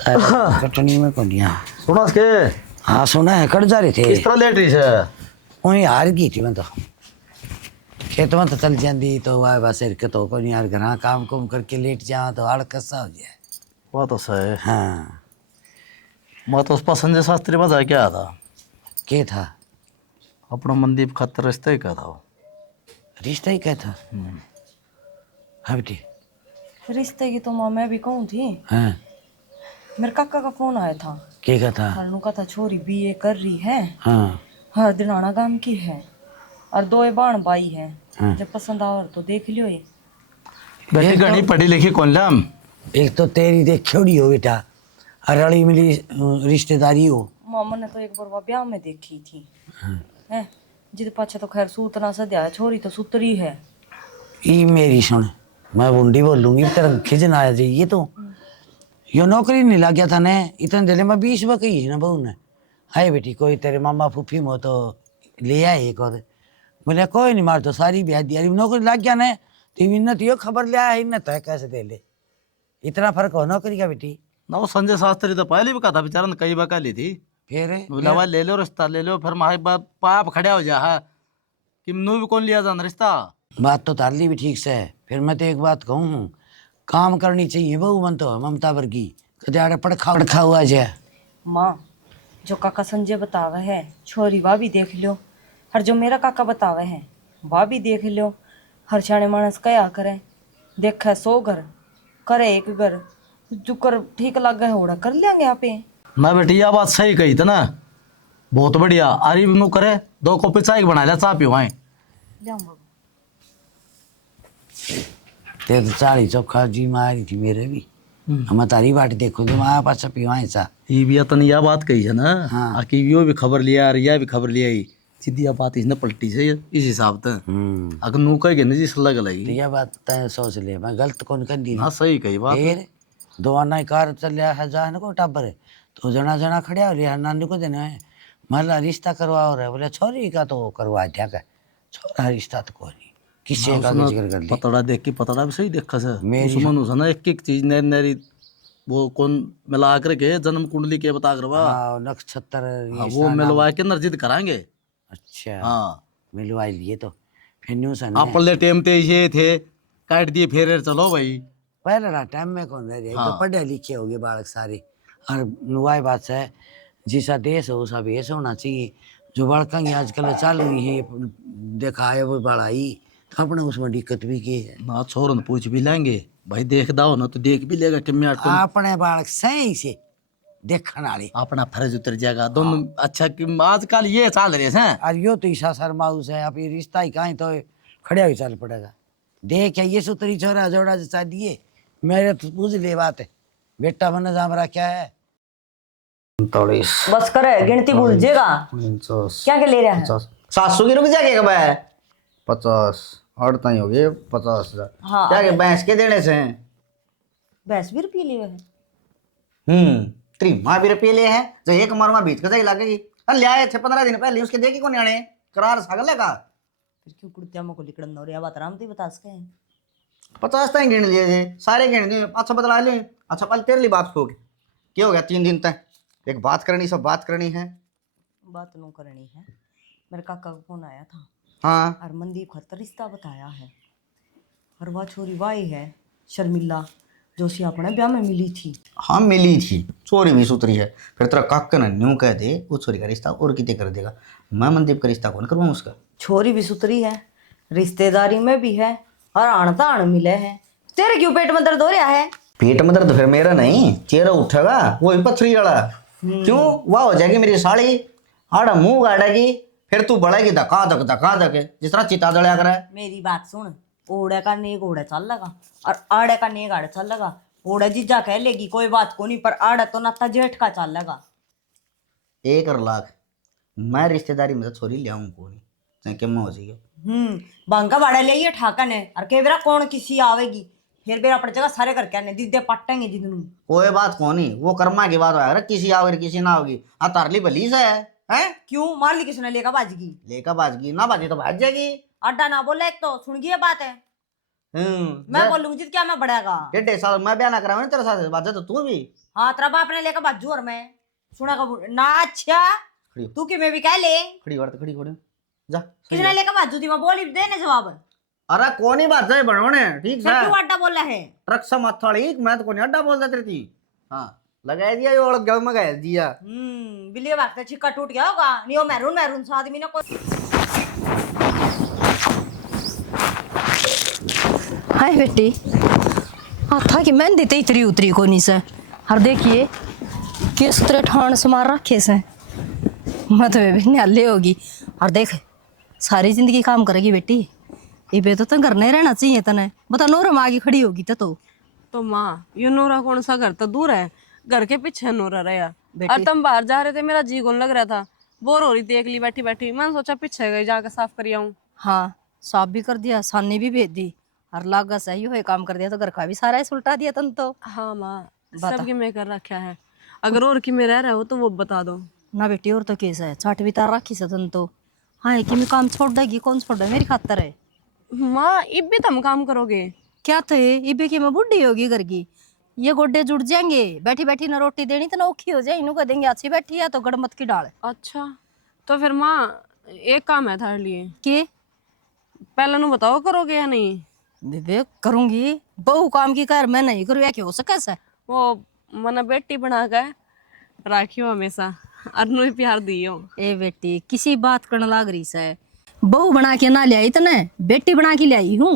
कटनी में को दिया सुना के हाँ सुना है कट जा रहे थे किस तरह लेट रही है वहीं हार गई थी मैं तो खेत में तो चल जाती तो वाह बस के तो कोई नहीं यार घर काम कुम करके लेट जा तो हाड़ कसा हो जाए वो तो सही। हाँ मैं तो उस पर संजय शास्त्री बजा क्या था क्या था अपना मनदीप खतर रिश्ता ही क्या था वो रिश्ता ही क्या था हाँ बेटी रिश्ते की तो माँ मैं भी कहूँ थी हाँ मेरे काका का फोन आया था क्या का था हरनू का था छोरी बीए कर रही है हाँ हर दिनाना गांव की है और दो बाण बाई है हाँ। जब पसंद आवर तो देख लियो ये बेटी तो- घनी पढ़ी लिखी कौन लाम एक तो तेरी देख छोड़ी हो बेटा अरड़ी मिली रिश्तेदारी हो मामा ने तो एक बार वह ब्याह में देखी थी है जिद पाछे तो खैर सूतना सद्या है छोरी तो सुतरी है ई मेरी सुन मैं बूंदी बोलूंगी तेरा खिजन आया जाइए तो यो नौकरी नहीं लग गया था ने इतने दिले में 20 बकई है ना बहू ने हाय बेटी कोई तेरे मामा फूफी मो तो ले आए एक और बोले कोई नहीं मार तो सारी ब्याह दिया नौकरी लग गया ने तो इन्हें तो यो खबर ले आया इन्हें तो कैसे दे ले इतना फर्क हो नौकरी का बेटी ना वो संजय शास्त्री तो पहले भी कहा था बेचारा ने कई बार ली थी फिर बोला भाई ले लो रिश्ता ले लो फिर मारे बाप पाप खड़ा हो जा है कि नू भी कौन लिया जाना रिश्ता बात तो तारली भी ठीक से है फिर मैं तो एक बात कहूँ काम करनी चाहिए बहू मन तो ममता वर्गी कदे आड़े पड़खा पड़खा हुआ जाए माँ जो काका संजय बतावे है छोरी वाह भी देख लियो और जो मेरा काका बतावे है वाह भी देख लियो हर शाणे मानस कया करे देखे 100 घर करे एक घर जो कर ठीक लगे होड़ा कर लेंगे आप ही ना बेटी यह बात सही कही थी ना बहुत बढ़िया अरे नू करे 2 कॉपी चाय बना लिया चाय पिवाएं जाऊंगा ते तो चाली चोखा जी मारी थी मेरे भी हम तारी बाट देखो तो वहाँ पास पीवाए सा ये भी तन यह बात कही है ना हाँ। आकि यो भी खबर लिया और यह भी खबर लिया ही सीधी यह बात इसने पलटी से इस हिसाब से अगर नू कहेगा ना जी सलाह तो लगी यह बात तय सोच ले मैं गलत कौन कर दी हाँ सही कही बात फिर दो आना कार चल रहा है जा को टाबर है तो जना जना खड़िया हो रहा नानी को देना है मला रिश्ता करवा हो रहा है बोले छोरी का तो करवा दिया का छोरा रिश्ता तो कोई नहीं किससे का जिक्र कर ली पतड़ा देख के पतड़ा भी सही देखा सर मेरी- उसमें उसने एक एक चीज नरी नरी वो कौन मिला करके जन्म कुंडली के बता करवा हाँ नक्षत्र हाँ, ये वो सा मिलवा के नर्जित कराएंगे अच्छा हाँ मिलवाई लिए तो फिर न्यूज है अपने टाइम पे ये थे काट दिए फिर चलो भाई पहले ना टाइम में कौन रह जाए हाँ। तो पढ़े लिखे हो गए बालक सारे और नुआई बात है जैसा देश हो वैसा भेष होना चाहिए जो बालका आजकल चालू ही है देखा है वो बड़ाई तो अपने उसमें दिक्कत भी की है ना छोरन पूछ भी लेंगे भाई देख दाओ ना तो देख भी लेगा टिम्मे अपने बालक सही से देखने वाले अपना फर्ज उतर जाएगा दोनों अच्छा कि आजकल ये चाल रहे हैं और यो तो ईसा शर्मा उस है अब ये रिश्ता ही कहीं तो खड़े ही चल पड़ेगा देख ये सुतरी छोरा जोड़ा जैसा दिए मेरे तो पूछ ले बात है बेटा मन जामरा क्या है 39 बस करे गिनती भूल जेगा क्या क्या ले रहा है 700 की रुक जाएगा क्या भाई 50 और तई हो गए 50,000 हाँ, क्या के भैंस के देने से भैंस भी रुपये लिए है तेरी माँ भी रुपये लिए हैं जो एक मरवा बीच का जाई लगेगी अरे ले आए थे 15 दिन पहले उसके देखी कौन आने करार सागल लेगा फिर क्यों कुर्तिया में को लिकड़न और या बात राम ती बता सके 50 तक गिन लिए थे सारे गिन दिए अच्छा बदला ले अच्छा कल तेरे लिए बात हो गई क्या हो गया 3 दिन तक एक बात करनी सब बात करनी है बात नो करनी है मेरे काका का फोन आया था हाँ और मनदीप खतर रिश्ता बताया है और वह छोरी वाई है शर्मिला जो सी अपने ब्याह में मिली थी हाँ मिली थी चोरी भी सुतरी है फिर तेरा काका ने न्यू कह दे वो चोरी का रिश्ता और कितने कर देगा मैं मनदीप का रिश्ता कौन करवाऊँ उसका छोरी भी सुतरी है रिश्तेदारी में भी है और आणता आण मिले है तेरे क्यों पेट में दर्द हो रहा है पेट में दर्द फिर मेरा नहीं तेरा उठेगा वही पथरी वाला क्यों वाह हो जाएगी मेरी साड़ी आड़ा मुंह गाड़ेगी फिर तू बढ़ेगी धक्का धक जिस तरह चिता जड़िया करे मेरी बात सुन ओड़े का नेक ओड़े चल लगा और आड़े का नेक आड़े चल लगा ओड़े जीजा कह लेगी कोई बात को नहीं पर आड़े तो नाता जेठ का चल लगा 1 लाख मैं रिश्तेदारी में तो छोरी ले आऊँ को नहीं चाहे क्या हो जाएगी बांका बाड़ा ले ये ठाकन है और कई बेरा कौन किसी आवेगी फिर बेरा अपनी जगह सारे करके आने दीदे पटेंगे जिदनू कोई बात को नहीं वो कर्मा की बात है किसी आओगे किसी ना होगी हाँ तारली भली से है क्यों मार ली किसने लेकर बाजगी लेकर बाजगी ना बाजी तो भाज जाएगी अड्डा ना बोले एक तो सुन गई ये बात है मैं बोलूंगी तो क्या मैं बढ़ेगा? एडे साल मैं ब्याह ना कराऊं तेरे साथ बात है तो तू भी हाँ तेरा बाप ने लेकर बाजू और मैं सुना का ना अच्छा खड़ी हो, तू कि मैं भी कह ले खड़ी हो, खड़ी खड़ी हो। जा सही किसने है। लेकर बाजू थी मैं बोली देने जवाब अरे कौन ही बात है बनोने ठीक फिर है क्यों अड्डा बोला है? ट्रक से माथाड़ी मैं तो कौन अड्डा बोलता तेरी थी हाँ लगा दिया ये ओळख गया मैं गया दिया बिल्ली बात का छिक्का टूट गया होगा नहीं वो मैरून मैरून सा आदमी ने कोई। हाय बेटी था कि मैंने देते इतरी उतरी को नहीं से और देखिए किस तरह ठाण से मार रखे से मैं तो भी न्याले होगी और देख सारी जिंदगी काम करेगी बेटी ये तो घर नहीं रहना चाहिए तने बता नोरम आगे खड़ी होगी तो माँ ये नोरा कौन सा घर तो दूर है, घर के पीछे नोरा रहा। बेटी। और तुम बाहर जा रहे थे, मेरा जी कौन लग रहा था, बोर हो रही थी अकेली बैठी बैठी, मैंने सोचा पीछे गई जाकर साफ कर आऊं। हाँ साफ भी कर दिया सानी भी भेज दी और लागा सही हो काम कर दिया तो घर का भी सारा उल्टा दिया तन तो। हाँ माँ सबकी मैं कर रखा है, अगर और की में रह रहे हो तो वो बता दो ना बेटी और तो केस है छाट भी तार रखी से तन तो। हाँ है कि मैं काम छोड़ देगी कौन छोड़ दे मेरी खातर है। माँ। इब भी तुम काम करोगे? क्या थे इबे की मैं बुढ़ी होगी घर की ये गोड्डे जुड़ जाएंगे बैठी बैठी ना रोटी देनी तो ना औखी हो जाए इन्हों कह देंगे अच्छी बैठी है तो गड़मत की डाल। अच्छा तो फिर माँ एक काम है थारे लिए, के पहले नु बताओ करोगे या नहीं? बेबे करूंगी बहु काम की कर मैं नहीं करूँ या क्या हो सके ऐसा। वो मना बेटी बना कर राखियो हमेशा और नु ही प्यार दियो। ए बेटी किसी बात करने लाग रही से बहू बना के ना ले आई तने बेटी बना के ले आई हूँ।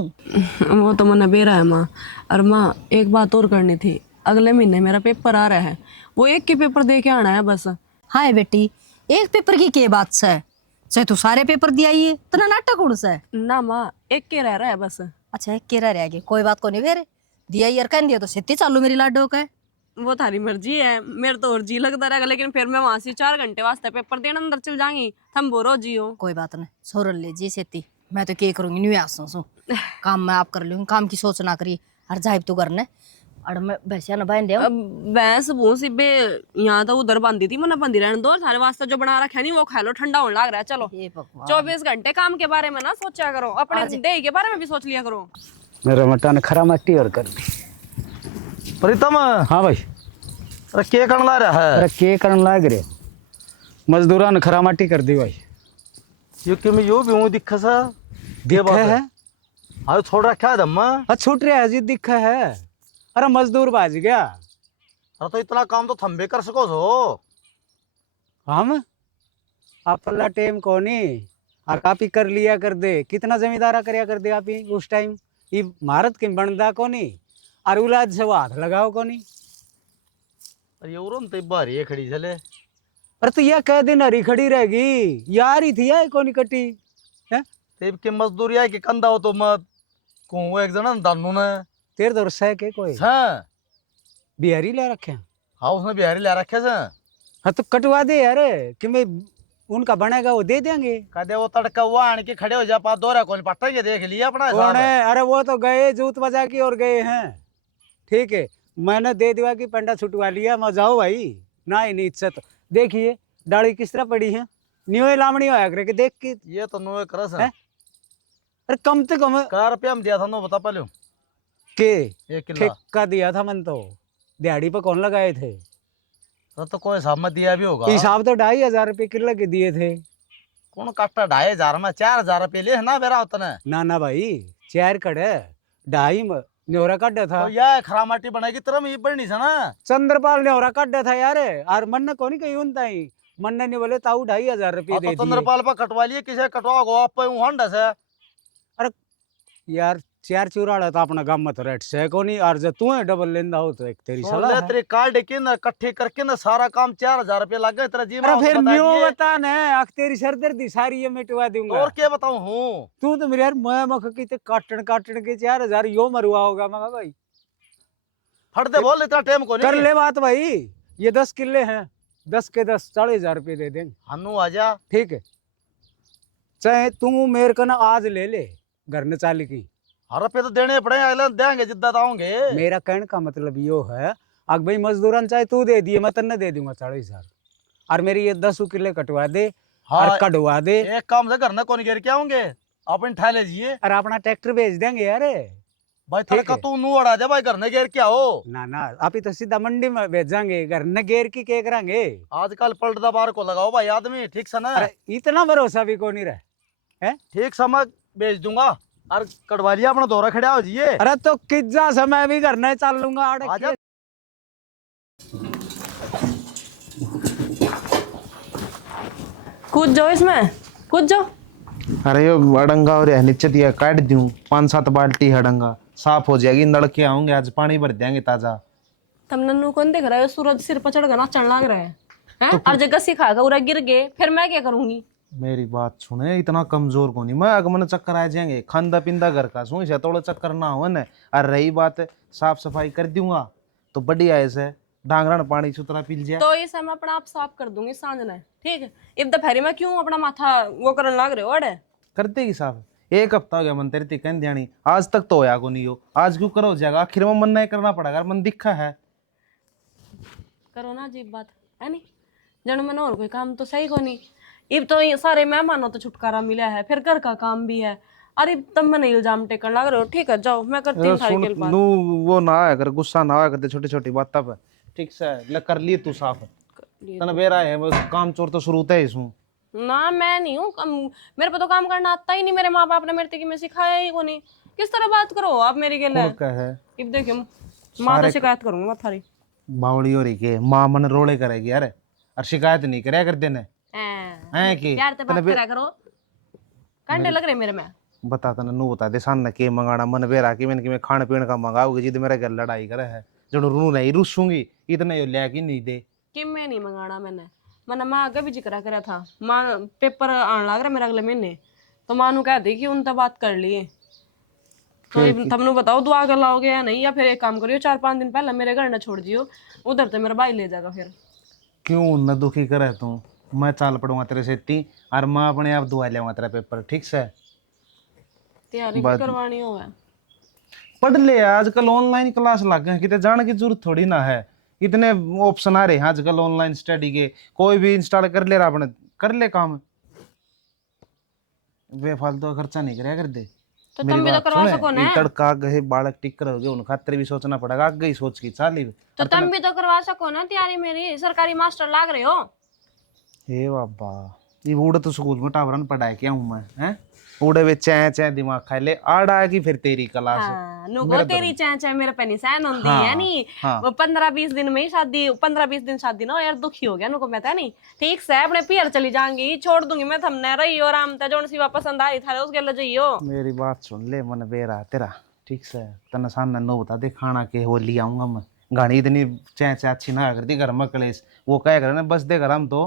वो तो मना बेरा है माँ। और माँ एक बात और करनी थी, अगले महीने मेरा पेपर आ रहा है, वो एक के पेपर दे के आना है बस। हाँ बेटी एक पेपर की क्या बात से चाहे तू सारे पेपर दिया ये तना नाटक उड़ से। ना माँ एक के रह रहा है बस। अच्छा एक केरा रह गया कोई बात को नहीं फिर दिया यार कह दिया तो सिद्धि चालू मेरी लाडो का। वो थारी मर्जी है, मेरे तो और जी लगता रहेगा, लेकिन फिर मैं वहां से 4 घंटे वास्ते पेपर देने अंदर चल जाएंगी, थम बोरो जी हो। कोई बात नहीं सोरल ले जी सेती मैं तो क्या करूंगी नहीं आसो सो काम मैं आप कर लूंगी काम की सोच ना करी और जाए तू करने और मैं भैंसिया ना बांध दे। अब भैंस भूस इबे यहाँ तो उधर बांधी थी, मना बांधी रहने दो, थारे वास्ते जो बना रखा है नहीं वो खा लो, ठंडा होने लग रहा है। चलो ये भगवान 24 घंटे काम के बारे में ना सोचा करो, अपने डे के बारे में भी सोच लिया करो। मेरा मटा ने खरा मट्टी और कर दी। प्रीतम हाँ भाई अरे के करन ला रहा है? अरे के करन लाग रे मजदूरा ने खरा मट्टी कर दी भाई। यो कि मैं यो भी हूँ दिखा सा दिखा है आज छोड़ रखा है धम्मा। छूट रहा है जी दिखा है। अरे मजदूर बाज गया। अरे तो इतना काम तो थम्बे कर सको सो। हम अपला टेम कोनी और कापी कर लिया कर दे कितना जमींदारा करया कर दे आप ही उस टाइम ये भारत के बनदा कोनी और उलाद से वो हाथ लगाओ कोनी। अरे ये उरम ते बारी खड़ी चले। अरे तो यह कह दिन हरी खड़ी रहेगी यार ही थी यार कोनी कटी है तेब के मजदूरी है कि कंधा हो तो मत को एक जना दानू ने तेरे दौर से के कोई हाँ बिहारी ले रखे हैं। हाँ उसने बिहारी ले रखे से। हाँ तो कटवा दे यार कि मैं उनका बनेगा वो दे देंगे। कहते वो तड़का हुआ आने के खड़े हो जा पा दो कौन पट्टा देख लिया अपना हिसाब कौन है। है? अरे वो तो गए जूत बजा के और गए हैं ठीक है मैंने दे दिया कि पंडा छुटवा लिया मैं जाओ भाई ना ही नहीं इज्जत। देखिए डाली किस तरह पड़ी है न्यू लामड़ी होया करे कि देख के ये तो नो करस है? अरे कम से कम कार रुपया हम दिया था नो बता पहले के 1 किलो ठेका दिया था मन तो दिहाड़ी पे कौन लगाए थे तो कोई हिसाब में दिया भी होगा। हिसाब तो 2500 रुपये किलो के दिए थे। कौन काटा 2500 में 4000 रुपये ले ना मेरा उतने। ना भाई 4 कड़े 2.5 न्योरा काटा था तो यह खरामाटी बनाएगी तरह में ये बढ़नी से ना। चंद्रपाल न्योरा काटा था यार और मन ने कौन कही उनता ही मन ने नहीं बोले ताऊ 2500 रुपये दे तो दिए। चंद्रपाल पर कटवा लिए किसे कटवाओ आप पे होंडा से। अरे यार 4 चूराड़ा तो अपना गाँव में तो रेट से को नहीं और जब तू डबल लेंदा हो तो एक तेरी सलाह है। तेरे कार्ड के ना इकट्ठे करके ना सारा काम 4000 रुपये लग गए तेरा जी। अरे फिर न्यू बता न अख तेरी सरदर्दी सारी ये मिटवा दूंगा। और क्या बताऊं हूँ तू तो मेरे यार मैं मख की ते काटन के 4000 यो मरवा होगा मैं भाई फट दे बोल इतना टाइम को नहीं कर ले बात भाई ये 10 किले हैं 10 के 10 40,000 रुपये दे देंगे। हनु आजा ठीक है चाहे तू मेरे को ना आज ले ले घर ने चाली की हर रुपये तो देने पड़े अगले देंगे जिद्दा आऊंगे। मेरा कहने का मतलब यो है अग भाई मजदूरन चाहे तू दे दिए मैं तन्ने दे दूंगा 40,000 और मेरी ये 10 किले कटवा दे और कटवा दे। एक काम से करना कौन घेर के आऊंगे अपन ठा लीजिए और अपना ट्रैक्टर भेज देंगे यार भाई तड़का तू नू अड़ा जा भाई घर ने घेर के आओ ना ना आप ही तो सीधा मंडी में भेजांगे, घर न घेर की के करांगे। आजकल पलटदा बार को लगाओ भाई आदमी, ठीक से ना अरे इतना भरोसा भी को नहीं रहा है। ठीक समय बेच दूंगा और कटवालिया अपना दौरा खड़ा हो जिए। अरे तो कितना समय भी घर न चल लूंगा। आजा। कूद जाओ इसमें, कूद जाओ। अरे यो अडंगा और नीचे दिया काट दूं, 5-7 बाल्टी है अडंगा, साफ हो जाएगी। नलके आऊंगे आज, पानी भर देंगे ताजा। तुम नन्नू कौन देख रहा है? सूरज सिर पर चढ़ कर नाचने लग रहा है हैं? और जगह सिखा कर उरा गिर गए, फिर मैं क्या करूंगी? मेरी बात सुने, इतना कमजोर को नहीं मैं, आगमन चक्कर आ जाएंगे। खांदा पिंदा घर का सुन से थोड़ा चक्कर ना हो न। और रही बात साफ सफाई कर दूंगा तो बढ़िया ऐसे डांगरा पानी सुथरा पी जाए तो ये मैं अपना आप साफ कर दूंगी सांझ ने, ठीक है? इब दोपहरी में क्यों अपना माथा वो करने लग रहे हो? अड़े कर देगी साफ। 1 हफ्ता हो गया मन तेरी कह दियानी, आज तक तो होया को नहीं हो। आज क्यों करो जाएगा? आखिर में मन नहीं करना पड़ेगा, मन दिखा है। करो ना अजीब बात है नहीं जन मन और कोई काम तो सही को नहीं। इब तो ये सारे मेहमानों तो छुटकारा मिला है, फिर घर का काम भी है। अरे तब मैंने इल्जाम टेकन लग रहे हो। ठीक है जाओ, मैं करती हूँ सारी सुन नू वो ना आया कर, गुस्सा ना आया करते छोटी छोटी बातों पे, ठीक से ले कर लिए तू साफ। तना बेरा है वो काम चोर तो शुरू होता है इसमें। ना मैं नहीं हूँ, मेरे को तो काम करना आता ही नहीं। मेरे माँ बाप ने मेरे को सिखाया ही को नहीं। किस तरह बात करो आप मेरी के लिए? क्या है इब देखियो माँ तो शिकायत करूंगा मैं थारी। बावड़ी हो रही के माँ मन रोले करेगी यार, और शिकायत नहीं करे कर देने है कि यार तो बात करा करो, कंडे लग रहे मेरे में। बता तना नू बता दे सान के मंगाना मन बेरा की मैंने कि मैं खाने पीने का मंगाऊंगी जिद मेरे घर लड़ाई करे है जो रू नहीं रुसूंगी इतने यो ले के नहीं दे कि मैं नहीं मंगाना। मैंने माँ आगे भी जिक्र करा था। माँ पेपर आने लग रहा मेरा अगले महीने, तो माँ नु कह दी कि उनसे बात कर लिए। तो तुमने बताओ दुआ कर लाओगे या नहीं? या फिर एक काम करियो 4-5 दिन पहले मेरे घर न छोड़ दियो, उधर तो मेरा भाई ले जाएगा। फिर क्यों न दुखी करे तू? मैं चाल पड़ूंगा तेरे से इतनी, और मैं अपने आप दुआ लेऊंगा तेरा पेपर, ठीक से? तैयारी भी करवानी हो है। पढ़ ले, आजकल ऑनलाइन क्लास लग गए, कितने जाने की जरूरत थोड़ी ना है। इतने ऑप्शन आ रहे हैं आजकल ऑनलाइन स्टडी के, कोई भी इंस्टॉल कर ले रहा अपने, कर ले काम। बेफालतू का खर्चा नहीं करे कर दे। तो तुम भी तो करवा सको ना। तड़का गए बालक टिक हो गए, उन खातिर भी सोचना पड़ेगा, आगे ही सोच की चाली। तो तुम भी तो करवा सको ना तैयारी। मेरी सरकारी मास्टर लाग रहे हो। हे बाबा, ये उड़े तो स्कूल में टावरन पढ़ाए क्या हूँ मैं, हैं? उड़े वे चै चै दिमाग खा ले, आड़ आएगी फिर तेरी क्लास। हाँ, नुको तेरी चाचा मेरे पे निशान होंदी है नी। वो 15-20 दिन में ही शादी, 15-20 दिन शादी ना यार, दुखी हो गया नुको मैं नहीं। ठीक से अपने पियर चली जाऊंगी, छोड़ दूंगी मैं थमने रही और आम ते जोन सी पसंद आ रही थारे उसके ले जाइयो। मेरी बात सुन ले, मन बेरा तेरा, ठीक से? तने सामने नो बता दे खाना के हो ले आऊंगा मैं। गाड़ी इतनी चै चै अच्छी ना करती घर में कलेश, वो क्या करे ना, बस दे घर हम तो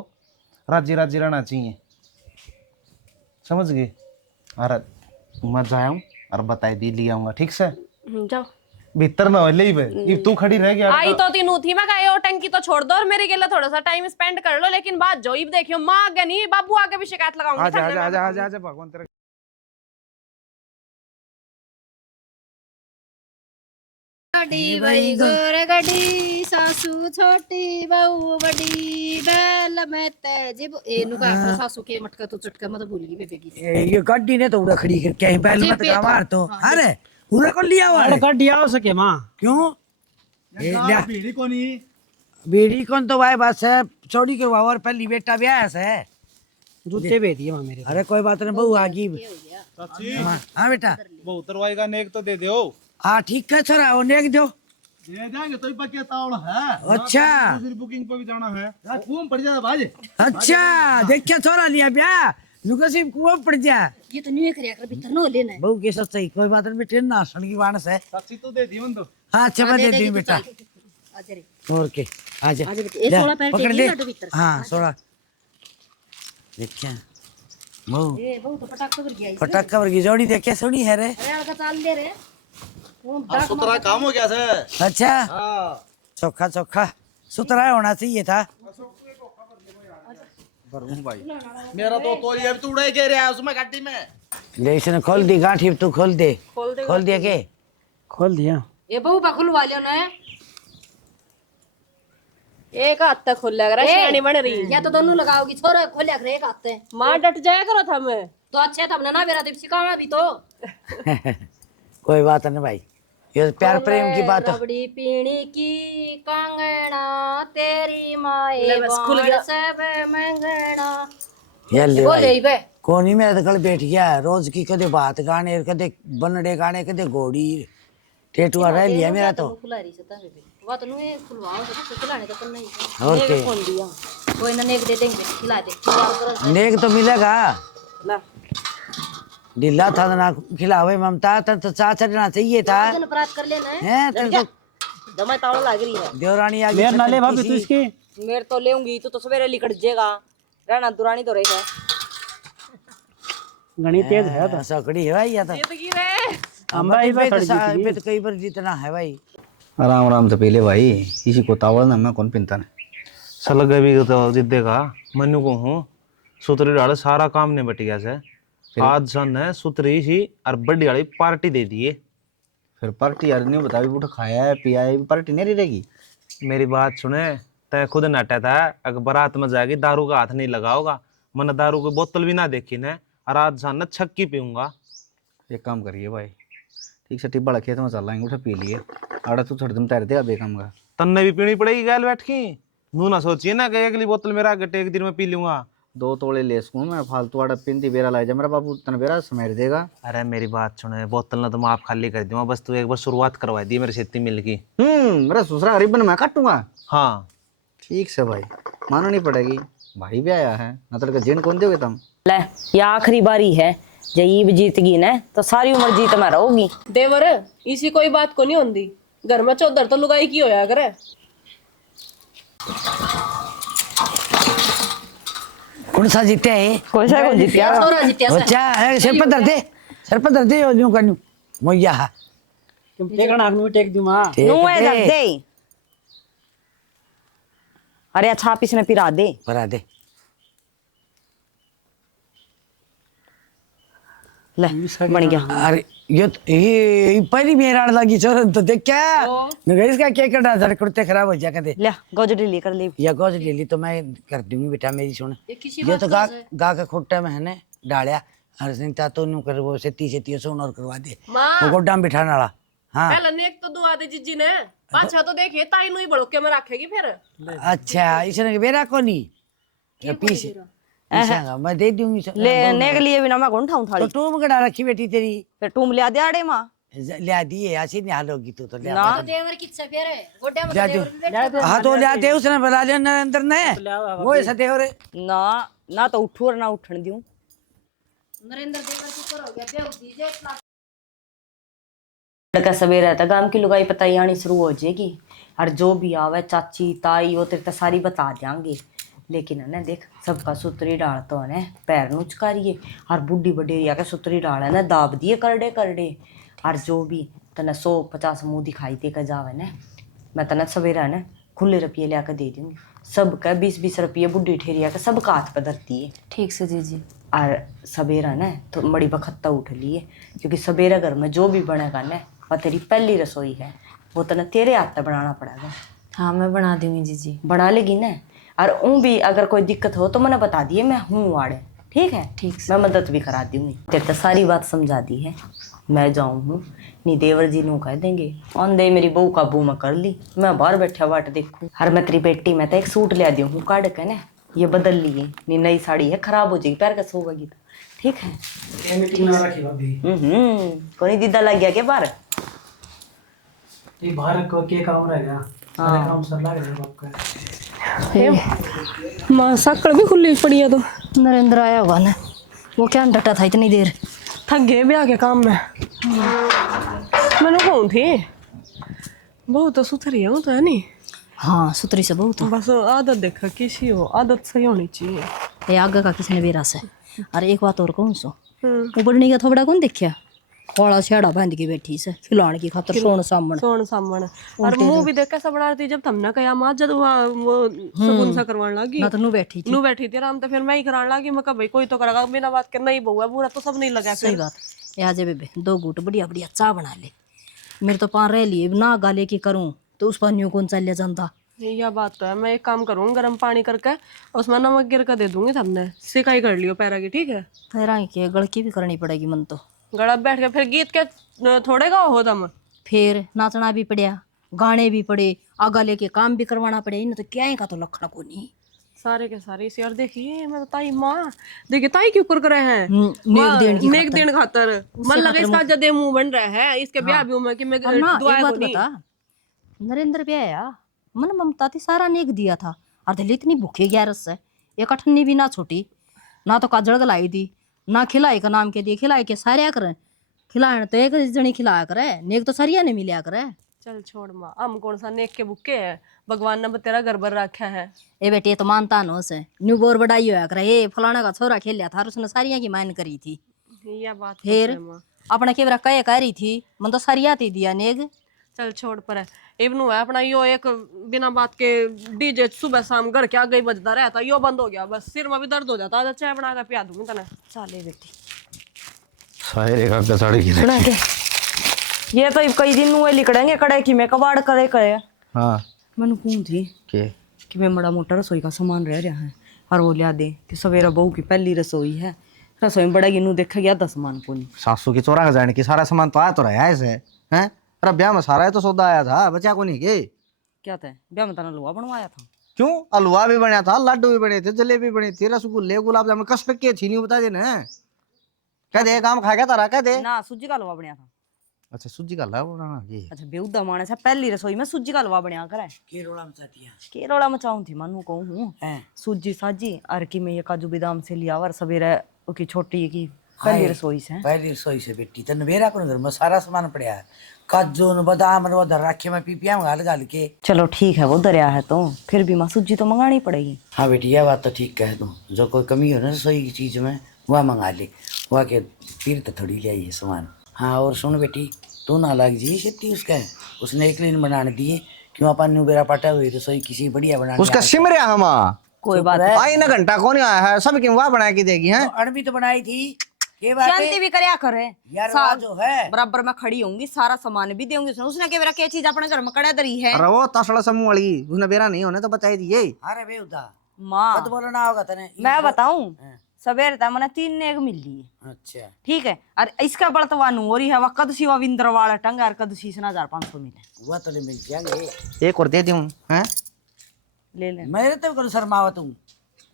राजी राजी रहना चाहिए, समझ गए? अरे मैं जाऊं और बताई दी ले आऊंगा, ठीक से? जाओ भीतर ना हो ले भाई, तू खड़ी रह गया। आई तो तीनू थी मैं कहा टंकी तो छोड़ दो और मेरे के लिए थोड़ा सा टाइम स्पेंड कर लो। लेकिन बात जो इब देखियो माँ आगे नहीं बाबू आगे भी शिकायत लगाऊंगी। आजा आजा आजा आजा आजा भगवान तेरा। गड़ी बड़ी गोर गड़ी सासू छोटी बहू बड़ी बैल में तेजिब एनु का अपने सासू के मटका तो चटका मत भूल गई बेबे की। ये गाड़ी ने तो उड़ा खड़ी करके आई पहले मत का मार तो। अरे पूरा कर लिया हुआ है। कर दिया हो सके माँ। क्यों? भीड़ी को नहीं बेड़ी कौन तो भाई बस है चौड़ी के वावर पहली बेटा ब्याह है। जूते भेज दिए माँ मेरे। अरे कोई बात नहीं बहू आगी। हाँ बेटा वो उतरवाएगा नेक तो दे दो। हाँ ठीक है छोरा वो नेक दो। दे देंगे तो पक्के तावड़ है। अच्छा दूसरी बुकिंग पे भी जाना है। कुआं पड़ जाता बाज। अच्छा देखिए छोरा लिया ब्याह नुका सिर्फ कुआं पड़ जा। ये तो न्यू करिया कर भीतर नो लेना है। बहू के सच सही कोई बात नहीं बेटे नाशन की वाणस है। सच्ची तो दे दी मन तो। हाँ अच्छा मैं दे दी बेटा आजा रे और के आजा आजा बेटे ए 16 पैर पकड़ ले। टेकी भीतर। हाँ 16 देखिए बहू ए बहु तो पटाखा कर गया। पटाखा वर्गी जोड़ी देखे सोनी है रे। अरे आका चाल दे रे। सुतरा काम हो गया से। अच्छा हाँ चोखा चोखा सुथरा होना चाहिए था। भाई मेरा तो तौलिया भी उड़ा के रहा है उसमें गाड़ी में। ले इसने खोल दी गांठी तू खोल दे। खोल दिया के? खोल दिया। ए बहु बा खुलवा लियो ने। एक हाथ तक खोल लग रहा है शानी बन रही। या तो दोनों लगाओगी छोरा खोलिया करे एक हाथ से। माँ डट जाया करो थम। तो अच्छा था हमने ना मेरा दीप सिखाना भी तो। कोई बात नहीं भाई ये प्यार प्रेम की बात। रबड़ी पीणी की कंगना तेरी माए बाण सब मंगना। ये ले बोले भाई ही बे कोनी मेरे तो कल बैठ गया रोज की कदे बात गाने कदे बनड़े गाने कदे घोड़ी टेटुआ रह लिया मेरा तो। खुलारी से तब बे वो तो नुए खुलवाओ तो खिलाने तो नहीं और के कोई ना नेक दे देंगे खिला दे नेक तो मिलेगा ढीला था ना खिलावे ममता तो चा चढ़ना चाहिए था जन अपराध कर लेना है हैं तेरे तो जमा तावड़ा लग रही है देवरानी आ गई मेरे नाले भाभी तू इसकी मेरे तो लेऊंगी तू तो सवेरे लिकट जाएगा रहना दुरानी तो रही है घनी तेज है तो सकड़ी है भाई या तो अंबा ही पे तो कई बार जीतना है भाई। आराम आराम से पी ले भाई, इसी को तावड़ ना मैं कौन पिनता है। सलग भी तो जिद्देगा मनु को हूँ सुतरी डाल सारा काम ने बट गया से आज सन है सुतरी सी और बड़ी वाली पार्टी दे दिए। फिर पार्टी यार नहीं बता भी बूढ़ा खाया है पिया है पार्टी नहीं रहेगी। मेरी बात सुने तय खुद नटा था अगर बारात में जाएगी दारू का हाथ नहीं लगाओगा मन दारू की बोतल भी ना देखी ने और आज सन छक्की पीऊंगा। एक काम करिए भाई ठीक से टिब्बा खेत में चल लाएंगे उठा पी लिए आड़ा तू थोड़ी तुम तैर दे अब काम का तन्ने भी पीनी पड़ेगी गैल बैठ की नू ना सोचिए ना कि अगली बोतल मेरा गट्टे एक दिन में पी लूंगा। 2 तोड़े ले सकूँ मैं फालतू आड़ा पिंदी बेरा ला जा मेरा बाबू तन बेरा समेट देगा। अरे मेरी बात सुने बोतल ना तो मैं आप खाली कर दूंगा बस तू एक बार शुरुआत करवा दी मेरे खेती मिल की। मेरा दूसरा गरीबन मैं काटूंगा। हाँ ठीक से भाई मानो नहीं पड़ेगी भाई भी आया है ना तो जिन कौन दोगे तुम। ले ये आखिरी बारी है जब जीत गई ना तो सारी उम्र जीत में रहोगी। देवर इसी कोई बात को नहीं होती घर में चौधर तो लुगाई की होया करे। कौन सा जीते है कौन सा कौन जीतिया छोरा जित्या अच्छा है सिर पर दे यूं कर मोया है तुम टेकना आग में टेक दूं मां नू है जब दे अरे अच्छा आप इसने पिरा दे परा दे ले बन गया। अरे ये पहली मेरा लगी चोर तो देख क्या नगर इसका क्या करना सारे कुर्ते खराब हो जा कहते ले गोजड़ी लेकर ले या गोज ले ली तो मैं कर दूंगी बेटा मेरी सुन ये तो गा का खुट्टा में है ने डालिया हर सिंता तो नु कर वो से 30 सोन और करवा दे वो गोड्डा में बिठाने वाला। हाँ पहले नेक तो दुआ दे जिज्जी ने पाछा तो देखे ताई नु ही बड़ो के में रखेगी फिर। अच्छा इसने बेरा को नहीं पीछे मैं दे दूंगी लेने के लिए भी ना मैं कौन ठाऊं तो थाली टूम गड़ा रखी बेटी तेरी फिर तुम ले दे आड़े मां लिया दिए ऐसी नहीं हाल होगी तू तो लिया ना देवर किससे फेर है गोड्या में लिया दो हाँ तो लिया दे उसने बुला लिया नरेंद्र ने वो ऐसा दे रे ना ना तो उठू और ना उठन दूं नरेंद्र देवर को करो गया बेउ दीजिए इतना लड़का सवेरा था गांव की लुगाई पता आनी शुरू हो जाएगी और जो भी आवे चाची ताई वो तेरे सारी बता देंगे। लेकिन है ना देख सबका सुतरी डाल तो है पैर नु चकारिए और बुढ़ी बडेरिया के सुतरी डाल है ना दाब दिए करडे करडे और जो भी तना 150 मुंह दिखाई दे कर जावे ना मैं तना सवेरा है ना खुले रुपये लिया कर दे दूंगी सबका 20-20 रुपये बुढ़ी ठेरिया के सबका हाथ पे धरती है। ठीक से जीजी और सवेरा ना तो बड़ी बखत्ता उठ लिए क्योंकि सवेरा घर में जो भी बनेगा ना वह तेरी पहली रसोई है वो तना तेरे हाथ से बनाना पड़ेगा। हाँ मैं बना दूंगी जीजी बना लेगी ना और ऊँ भी अगर कोई दिक्कत हो तो मैंने बता दिए मैं हूँ वाड़े ठीक है मैं मदद भी करा दूंगी तेरे तो सारी बात समझा दी है। मैं जाऊँ हूँ नी देवर जी नू कह देंगे ऑन दे मेरी बहू काबू में कर ली मैं बाहर बैठा बाट देखूँ और मैं तेरी बेटी में तो एक सूट ले दी हूँ काट के ना ये बदल लिए नी नई साड़ी है खराब हो जाएगी पैर का सोएगी तो ठीक है। मीटिंग ना रखी भाभी कोई दीदा लग गया के बाहर ये बाहर को के काम रह गया सारे काम सब लग रहे आपका मां सकड़ भी खुली पड़ी है तो नरेंद्र आया होगा ना वो क्या डटा था इतनी देर थक गए भी आगे काम में मैंने कौन थी बहुत तो सुथरी है वो तो है नहीं। हाँ सुतरी से बहुत बस आदत देखा किसी हो आदत सही होनी चाहिए। ये आगे का किसने बेरा से अरे एक बात और कहूँ सो वो बढ़ने का थोड़ा कौन देखा कोड़ा छेड़ा बांध के बैठी से खिलाने की खातर सोन सामने और मुंह भी देख कैसा बना रही थी जब हमने कहा माँ जब वो सगुन सा करवाने लगी ना तो नू बैठी थी आराम तो फिर मैं ही कराने लगी मैं कहा भाई कोई तो करेगा बिना बात के नहीं बहुआ बुरा तो सब नहीं लगा। सही बात है आज बेबे 2 घूट बढ़िया बढ़िया चाय बना ले मेरे तो पान रह लिए ना गाले की करूँ तो उस पानियों कौन चल जाता। यह बात तो है मैं एक काम करूँ गर्म पानी करके उसमें नमक गिर कर दे दूंगी हमने सिकाई कर लियो पैरा की ठीक है पैरा की गड़की भी करनी पड़ेगी मन तो गड़ा बैठ के फिर गीत के थोड़े गाओ हो तुम फिर नाचना भी पड़या, गाने भी पड़े, आगा लेके काम भी करवाना पड़े, इन तो क्या है का तो लखना को नहीं। सारे के सारे इसे यार देखिए मैं तो ताई माँ देखिए ताई क्यों कर रहे हैं नेक देन खातर मन लगे इसका जदे मुंह बन रहा है इसके ब्याह भी में कि मैं और ना दुआ एक बात को नहीं। बता, नरेंद्र भी आया मन ममता थी सारा नेक दिया था और दिल्ली इतनी भूखे ग्यारस से एक अठन्नी भी ना छोटी, ना तो काजल गलाई दी, ना खिलाई का नाम के दिए, खिलाई के सारे करे, खिलाए तो एक जनी खिलाया करे, नेक तो सारिया ने मिलिया करे। चल छोड़ माँ हम कौन सा नेक के भूखे हैं, भगवान ने तेरा घर भर रखा है। ए बेटे तो मानता नो से न्यू बोर बड़ाई होया करे, ये फलाना का छोरा खेल लिया था उसने सारिया की मान करी थी। यह बात तो फिर है माँ। अपने केवरा कह कह रही थी मन तो सारिया थी दिया नेग। चल छोड़ पर इवनु है अपना यो एक बिना बात के डीजे सुबह शाम घर के आगे ही बजता रहता, यो बंद हो गया बस सिर में भी दर्द हो जाता है, चाय बना कर पिया दूंगी तने। चाले बेटी सारे का साड़ी की सुना के ये तो कई दिन हुए लिकड़ेंगे कड़े की मैं कबाड़ करे करे। हाँ मन कौन थी के कि मैं बड़ा मोटा रसोई का सामान रह रहा है और वो लिया दे कि सवेरा बहू की पहली रसोई है, रसोई में बड़ा गिनू देखा गया 10 सामान को नहीं। सासू की चोरा का जाने की सारा सामान तो आया तो रहा है ऐसे हैं। अरे ब्याह में सारा तो सौदा आया था, बचा को नहीं के क्या था ब्याह में तना लुआ बनवाया था। क्यों? हलवा भी बना था, लड्डू भी बने थे, जलेबी बनी थी, रसगुल्ले गुलाब जामुन कस पे के थी नहीं बता देना। कह दे काम खा गया तारा कह दे। ना सूजी का हलवा बनया था। अच्छा सूजी का हलवा बनाना ये। अच्छा बेउदा मानस है पहली रसोई में सूजी का हलवा बनया करे। केरोला मचाऊं थी मानू कहूं हूं सूजी साजी और की मैं ये काजू बादाम से लिया और सवेरे की छोटी की पहली रसोई से। पहली रसोई से बेटी तन बेरा को घर में सारा सामान पड़ा है, काजू न बादाम न उधर रखे मैं पीपिया में गाल गाल के। चलो ठीक है वो दरिया है तो फिर भी माँ सूजी तो मंगानी पड़ेगी। हाँ बेटी यह बात तो ठीक कह दूँ, जो कोई कमी हो ना रसोई की चीज में वह मंगा ले, वह के फिर तो थोड़ी ले आई सामान। हाँ और सुन बेटी तू ना लग जी छेती उसका, उसने एक दिन बनाने दिए क्यों अपन न्यू बेरा पाटा हुई रसोई किसी बढ़िया बनाने उसका सिमरिया हम कोई बात आई ना घंटा कौन आया है, सब क्यों वह बना के देगी है। अड़बी तो बनाई थी ये बात शांति भी करया करे यार, वह जो है बराबर में खड़ी होंगी सारा सामान भी देंगे उसने के बेरा क्या चीज अपने घर में कड़ा दरी है। अरे वो तसड़ा समूह वाली उसने बेरा नहीं होने तो बताई दिए। अरे बेउदा माँ मत बोलना होगा तने। मैं बताऊं सवेरे था मैंने 3 नेग मिल ली। अच्छा ठीक है और इसका बड़तवा नूरी है वह कदसी विंदर वाला टंगा और कदसी से 1500 मिले वह तो मिल जाएंगे। एक और दे दूं हैं ले ले। मेरे तो कल शर्मावत हूँ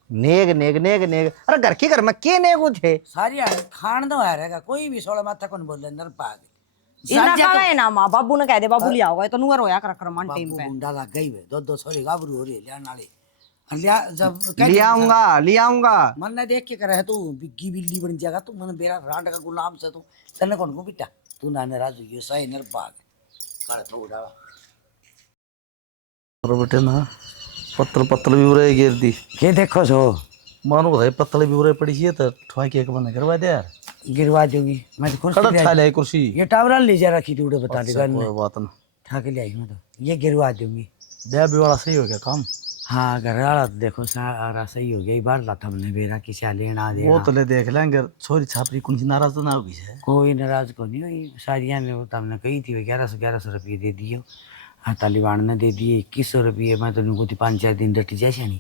नेग नेग नेग नेग। अरे घर के घर में के नेग थे सारी खान दो आ रहेगा कोई भी सोलह माथा कौन बोल अंदर पाग इना का है ना माँ बाबू ने कह दे बाबू लिया होगा तो नुआ रोया कर मन टाइम पे गुंडा लग गई वे दो सोरी गाबरू हो रही लिया नाले लिया जब ले आऊंगा मन ने देख के करे तू बिग्गी बिल्ली बन जाएगा तू मन बेरा रांड का गुलाम से तू तने कौन को बिटा तू ना नाराज हुई सही नर बाग कर तो उड़ा और बेटे ना पत्तल पत्तल भी उरे गिर दी के देखो सो मानो भाई पत्तल भी उरे पड़ी है तो ठोई के बंद करवा दे यार। गिरवा दूंगी मैं तो कड़ा कुर्सी ठा ले कुर्सी ये टावरा ले जा रखी थी उड़े बता दे गल में कोई बात ना ठा के ले आई मैं तो ये गिरवा दूंगी। ब्याह भी वाला सही हो गया काम। हाँ घर वाला देखो सारा सही हो गया बार लाता हमने बेरा किसी लेना दे वो तो ले देख लेंगे छोरी छापरी कौन सी नाराज तो ना होगी है। कोई नाराज को नहीं हुई सारिया ने वो तो हमने कही थी 1100 रुपये दे दियो। हाँ तालिबान ने दे दिए 2100 रुपये मैं तो उनको 5-4 दिन डटी जैसे नहीं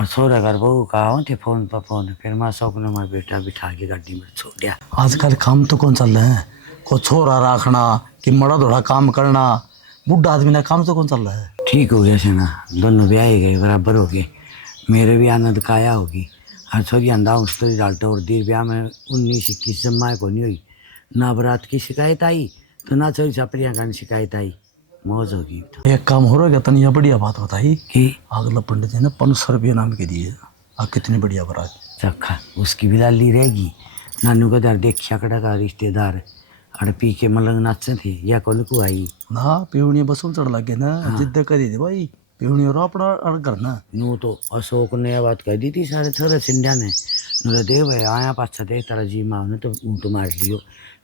और छोरा घर बहू कहा थे फोन पर फोन फिर मैं शौक ने मैं बेटा बिठा के गाड़ी में छोड़ दिया। आजकल काम तो कौन चल रहा है, को छोरा रखना कि मड़ा दौड़ा काम करना, बुढ़ा आदमी ना काम तो कौन चल रहा है। ठीक हो गया से ना दोनों ब्याह गए बराबर हो गए, मेरे भी आनंद काया होगी हर छोरी अंधा उसको डालते और देर ब्याह में 19-21 जम्मा को नहीं हुई ना बरात की शिकायत आई तो ना छोरी छापरिया का शिकायत आई मौज होगी। तो एक काम हो रहा है तनी बढ़िया बात बताई कि अगला पंडित जी ने 500 रुपये नाम के दिए कितनी बढ़िया बारात चखा उसकी भी लाली रहेगी। नानू का दर देखिया कड़ा का रिश्तेदार और पी के मलंग नाचे थे या कौन को आई ना पीवनी बसों चढ़ लगे ना जिद्द करी थी भाई पीवनी और अपना अड़ करना नू तो अशोक ने यह बात कह दी थी सारे थोड़े सिंडिया ने नूरा देव भाई आया पाछा दे तारा जी माँ ने तो ऊँट मार लियो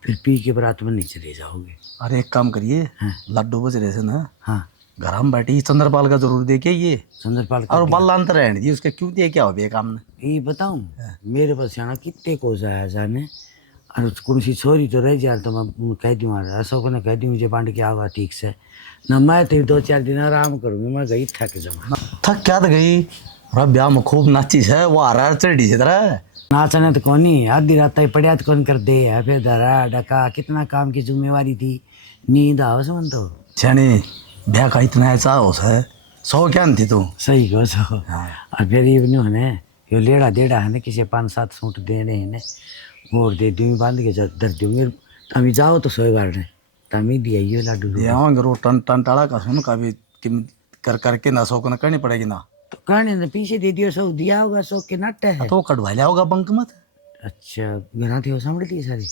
फिर पी के बरात में नहीं चले जाओगे। अरे एक काम करिए लड्डू बच रहे थे ना हाँ घर में बैठी चंद्रपाल का जरूर दे के ये चंद्रपाल और बल्लांतर रहने दी उसके क्यों दिए क्या हो गया काम ने ये बताऊं मेरे पास यहाँ कितने को जाया जाने और कौन सी छोरी तो रह जाए तो मैं कह दूँ अशोक ने कह दूँ मुझे बांट के आवा ठीक से न मैं तो 2-4 दिन आराम करूँगी मैं गई थक जाऊँ थक क्या तो गई ब्याह में खूब नाची है वो आ रहा चढ़ी से तरह नाचने तो कौन ही आधी रात तक पड़िया तो कौन कर दे है फिर धरा डका कितना काम की जिम्मेवारी थी नींद आओ समझ तो छनी ब्याह का इतना ऐसा हो है 100 क्या थी तू सही कहो सो और फिर ये नहीं होने यो लेड़ा देड़ा है ना किसी 5-7 सूट देने हैं और दे दूँ बांध के दर दूँगे तभी जाओ तो सोए बार ने तभी दिया ये लाडू यहाँ रो टन टन टाड़ा का सुन का भी कर करके ना 100 को ना करनी पड़ेगी ना तो कहने ने पीछे दे दियो सो दिया होगा सो के नट है तो कटवा लिया होगा बंक मत। अच्छा घरा थे वो सामने थी सारी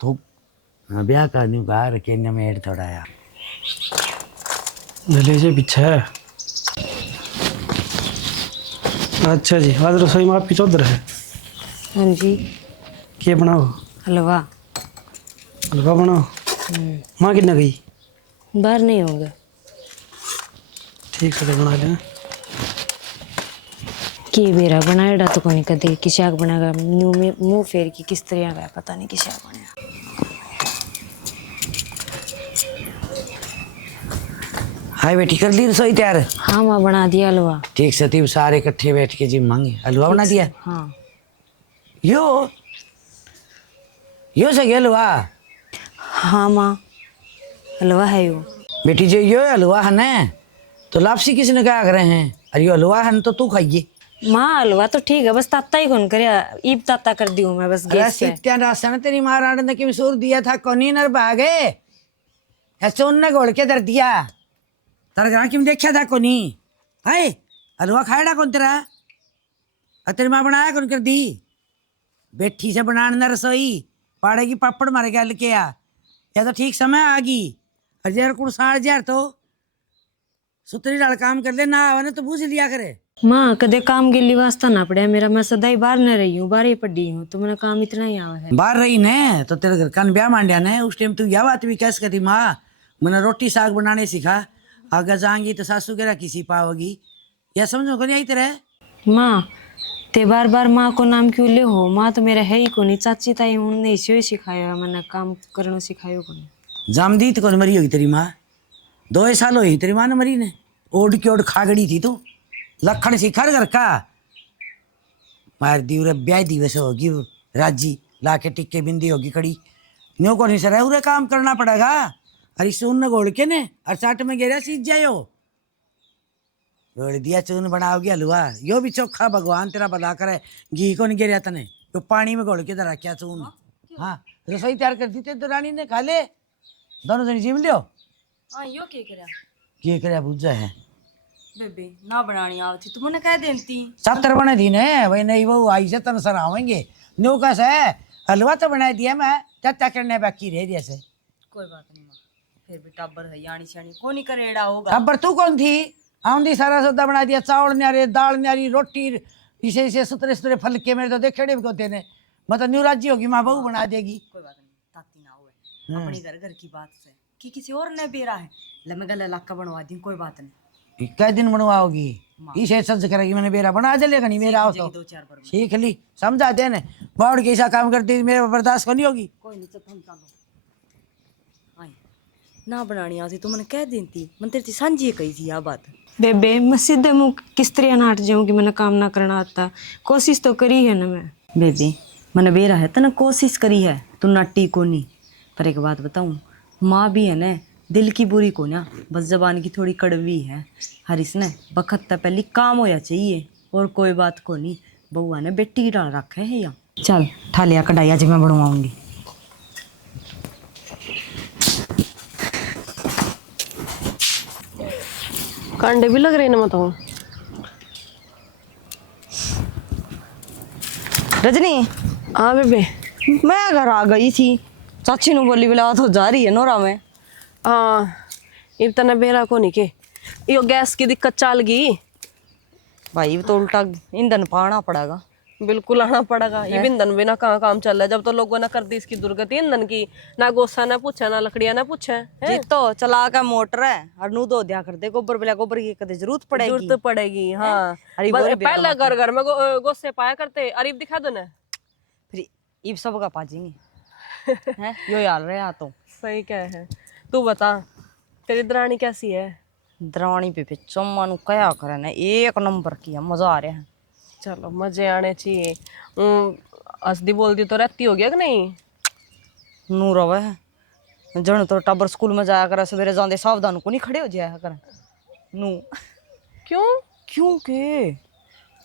तो हाँ ब्याह का न्यू कहा रखे न मेड़ थोड़ा यार ले जे पीछे है। अच्छा जी आज रसोई में आपकी चौधर है। हाँ जी क्या बनाओ? हलवा। हलवा बनाओ। माँ कितना गई? बाहर नहीं होगा। ठीक है तो बना लें। कि बेरा बनाएगा तो कोनी कदे किसी आग बनाएगा मुंह फेर की किस तरह का पता नहीं किसी आग बनाया। हाय बेटी कर दी रसोई तैयार? हाँ माँ बना दिया हलवा। ठीक से तीन सारे इकट्ठे बैठ के जी मांगे हलवा बना दिया। हाँ यो सही हलवा? हाँ माँ हलवा है यो। बेटी जो यो हलवा है ना तो लापसी किसने कहा कर रहे हैं अरे यो हलवा है तो तू खाइए। माँ हलवा तो ठीक है बस ताता ही कौन करे ईब ताता कर दी हूँ मैं बस गैस पे। क्या राशन तेरी माँ राण ने क्यों सूर दिया था कोनी नर भागे ऐसे उनने घोड़ के दर दिया तार ग्रां क्यों देखा था कोनी हाय हलवा खाएगा कौन तेरा और तेरी माँ बनाया कौन कर दी बैठी से बनाना रसोई पाड़ेगी पापड़ मारे गल के आ या तो ठीक समय आ गई हजार कुड़ 60,000 तो सुतरी डाल काम कर ले ना आवे तो बूझ लिया करे। माँ कदे काम के लिए वास्ता ना पड़ा मेरा मैं सदा ही बाहर न रही हूँ बाहर ही पड़ी हूँ तो मेरा काम इतना ही आवा है। बाहर रही ने तो तेरे घर कान ब्याह मांडिया ने उस टाइम तू यह बात भी कैसे कहती माँ मैंने रोटी साग बनाने सिखा आगे जाएंगी तो सासू के किसी पाओगी यह समझो को नहीं आई तेरे। माँ ते बार बार माँ को नाम क्यों ले हो माँ तो मेरा है ही को नहीं चाची ताई उन्होंने इसे ही सिखाया मैंने काम करना सिखाया को नहीं। जामदीत कौन मरी होगी तेरी माँ 2 साल हुई तेरी माँ ने मरी ने ओढ़ की ओढ़ खागड़ी थी तू लखन सिखर घर का मार दी उरे ब्याह दिवस होगी राजी लाके टिक्के बिंदी होगी कड़ी न्यो को नहीं सर उरे काम करना पड़ेगा अरे सुन घोड़ के ने और चाट में गिरा सीख जायो घोड़ दिया चून बनाओगी हलवा यो भी चोखा भगवान तेरा भला करे घी को नहीं गिरा तने तो पानी में घोड़ के दरा क्या चून। हाँ रसोई तैयार कर दी तो रानी ने खा ले दोनों जने जिम लियो। हाँ यो क्या करा क्या करे बुझा है बेबे ना बनानी आवती तू मैंने कह देती 70 बने दी ने भाई नहीं वो आई से तन सर आवेंगे न्यू कैसे है हलवा तो बना दिया मैं चाचा करने बाकी रह दिया से कोई बात नहीं माँ फिर भी टाबर है यानी शानी को नहीं करेड़ा होगा। अब तू कौन थी आंधी सारा सौदा बना दिया चावल न्यारे दाल न्यारी रोटी इसे इसे सुतरे सुतरे फल के मेरे तो देखे भी होते ने मतलब न्यू राज्य होगी माँ बहू बना देगी। कोई बात नहीं ताती ना हुए अपनी घर की बात से कि किसी और ने बेरा है ले मैं गला लाका बनवा दी कोई बात नहीं। कै दिन बनवाओगी इसे सज करेगी मैंने मेरा बना चलेगा नहीं मेरा आओ तो 2-4 बार सीख ली समझा दे ने बाउड़ के ऐसा काम करती मेरे बर्दाश्त नहीं होगी। कोई नहीं चल हम चलो आई ना बनानी आती तो मैंने कह देती मन तेरी सांझी कही थी आ बात बेबे मैं सीधे मुँह किस तरह नाट जाऊँ कि मैंने काम ना करना आता कोशिश तो करी है ना मैं बेबे मैंने बेरा है तो ना कोशिश करी है तू नाटी को नहीं पर एक बात बताऊँ माँ भी है ना दिल की बुरी को ना बस जबान की थोड़ी कड़वी है हर इसने बखत तक पहले काम होया चाहिए और कोई बात को नहीं बउआ ने बेटी की डाल रखा है यहाँ चल ठा लिया कढ़ाई आज मैं बनवाऊंगी। कांडे भी लग रहे हैं ना बताऊँ रजनी हाँ बेबे मैं घर आ गई थी चाची ने बोली बोला तो जा रही है नोरा में। हाँ इतना बेरा को नहीं के यो गैस की दिक्कत चल गई भाई तो उल्टा ईंधन पाना पड़ेगा। बिल्कुल आना पड़ेगा ये ईंधन बिना कहाँ काम चल रहा है जब तो लोगों ने कर दी इसकी दुर्गति ईंधन की ना गोसा ना पूछा ना लकड़ियाँ ना पूछा जी तो चला का मोटर है और नू दो दिया कर दे गोबर बिला गोबर की कदे जरूरत पड़ेगी जरूरत पड़ेगी। हाँ अरे पहले घर घर में गोसे पाया करते अरे दिखा दो ना फिर ये सब का पाजेंगे हैं यो यार रहे आ तो सही क्या है। तू बता तेरी दरानी कैसी है? दरानी पे चम्मा नु क्या करे ना एक नंबर की है मजा आ रहा है। चलो मजे आने चाहिए। असदी बोलती तो रहती होगी कि नहीं? नू रवे है जन तो टाबर स्कूल में जाया करे सवेरे जाते सावधान को नहीं खड़े हो जाया करे नू। क्यों? क्यों के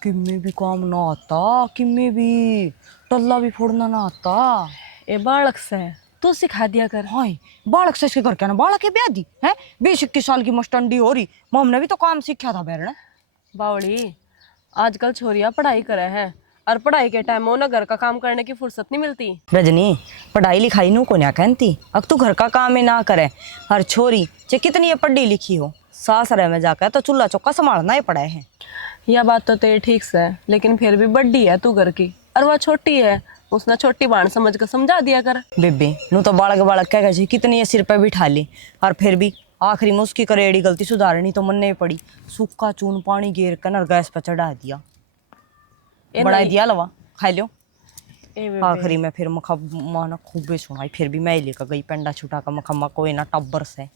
किम्मे भी काम ना आता, किम्मे भी टल्ला भी फोड़ना ना आता। ए बालक से तू सिखा दिया कर। हाय बालक से कर क्या ना बालक के ब्याह दी है 20-21 साल की मस्टंडी हो रही। मम ने भी तो काम सीखा था बैरने। बावड़ी आजकल छोरियां पढ़ाई करे हैं और पढ़ाई के टाइम में ना घर का काम करने की फुर्सत नहीं मिलती। रजनी पढ़ाई लिखाई नू को ना कहती अब तू घर का काम ही ना करे। हर छोरी चाहे कितनी ये पढ़ी लिखी हो सासरे में जाकर तो चूल्हा चौका संभालना ही पड़ा है। यह बात तो तेरी ठीक से है, लेकिन फिर भी बड्डी है तू घर की और वह छोटी है, उसने छोटी बाण समझ कर समझा दिया कर। बेबी नू तो बालक बालक कह गए कितनी ये सिर पे बिठा ली और फिर भी आखिरी में उसकी करेड़ी गलती सुधारनी तो मन नहीं पड़ी। सूखा चून पानी गेर कर और गैस पर चढ़ा दिया बढ़ा दिया लवा खा लो। आखिरी में फिर मखा माना खूबे सुनाई फिर भी मैं ही लेकर गई पेंडा छुटा का मखा कोई ना टब्बर से।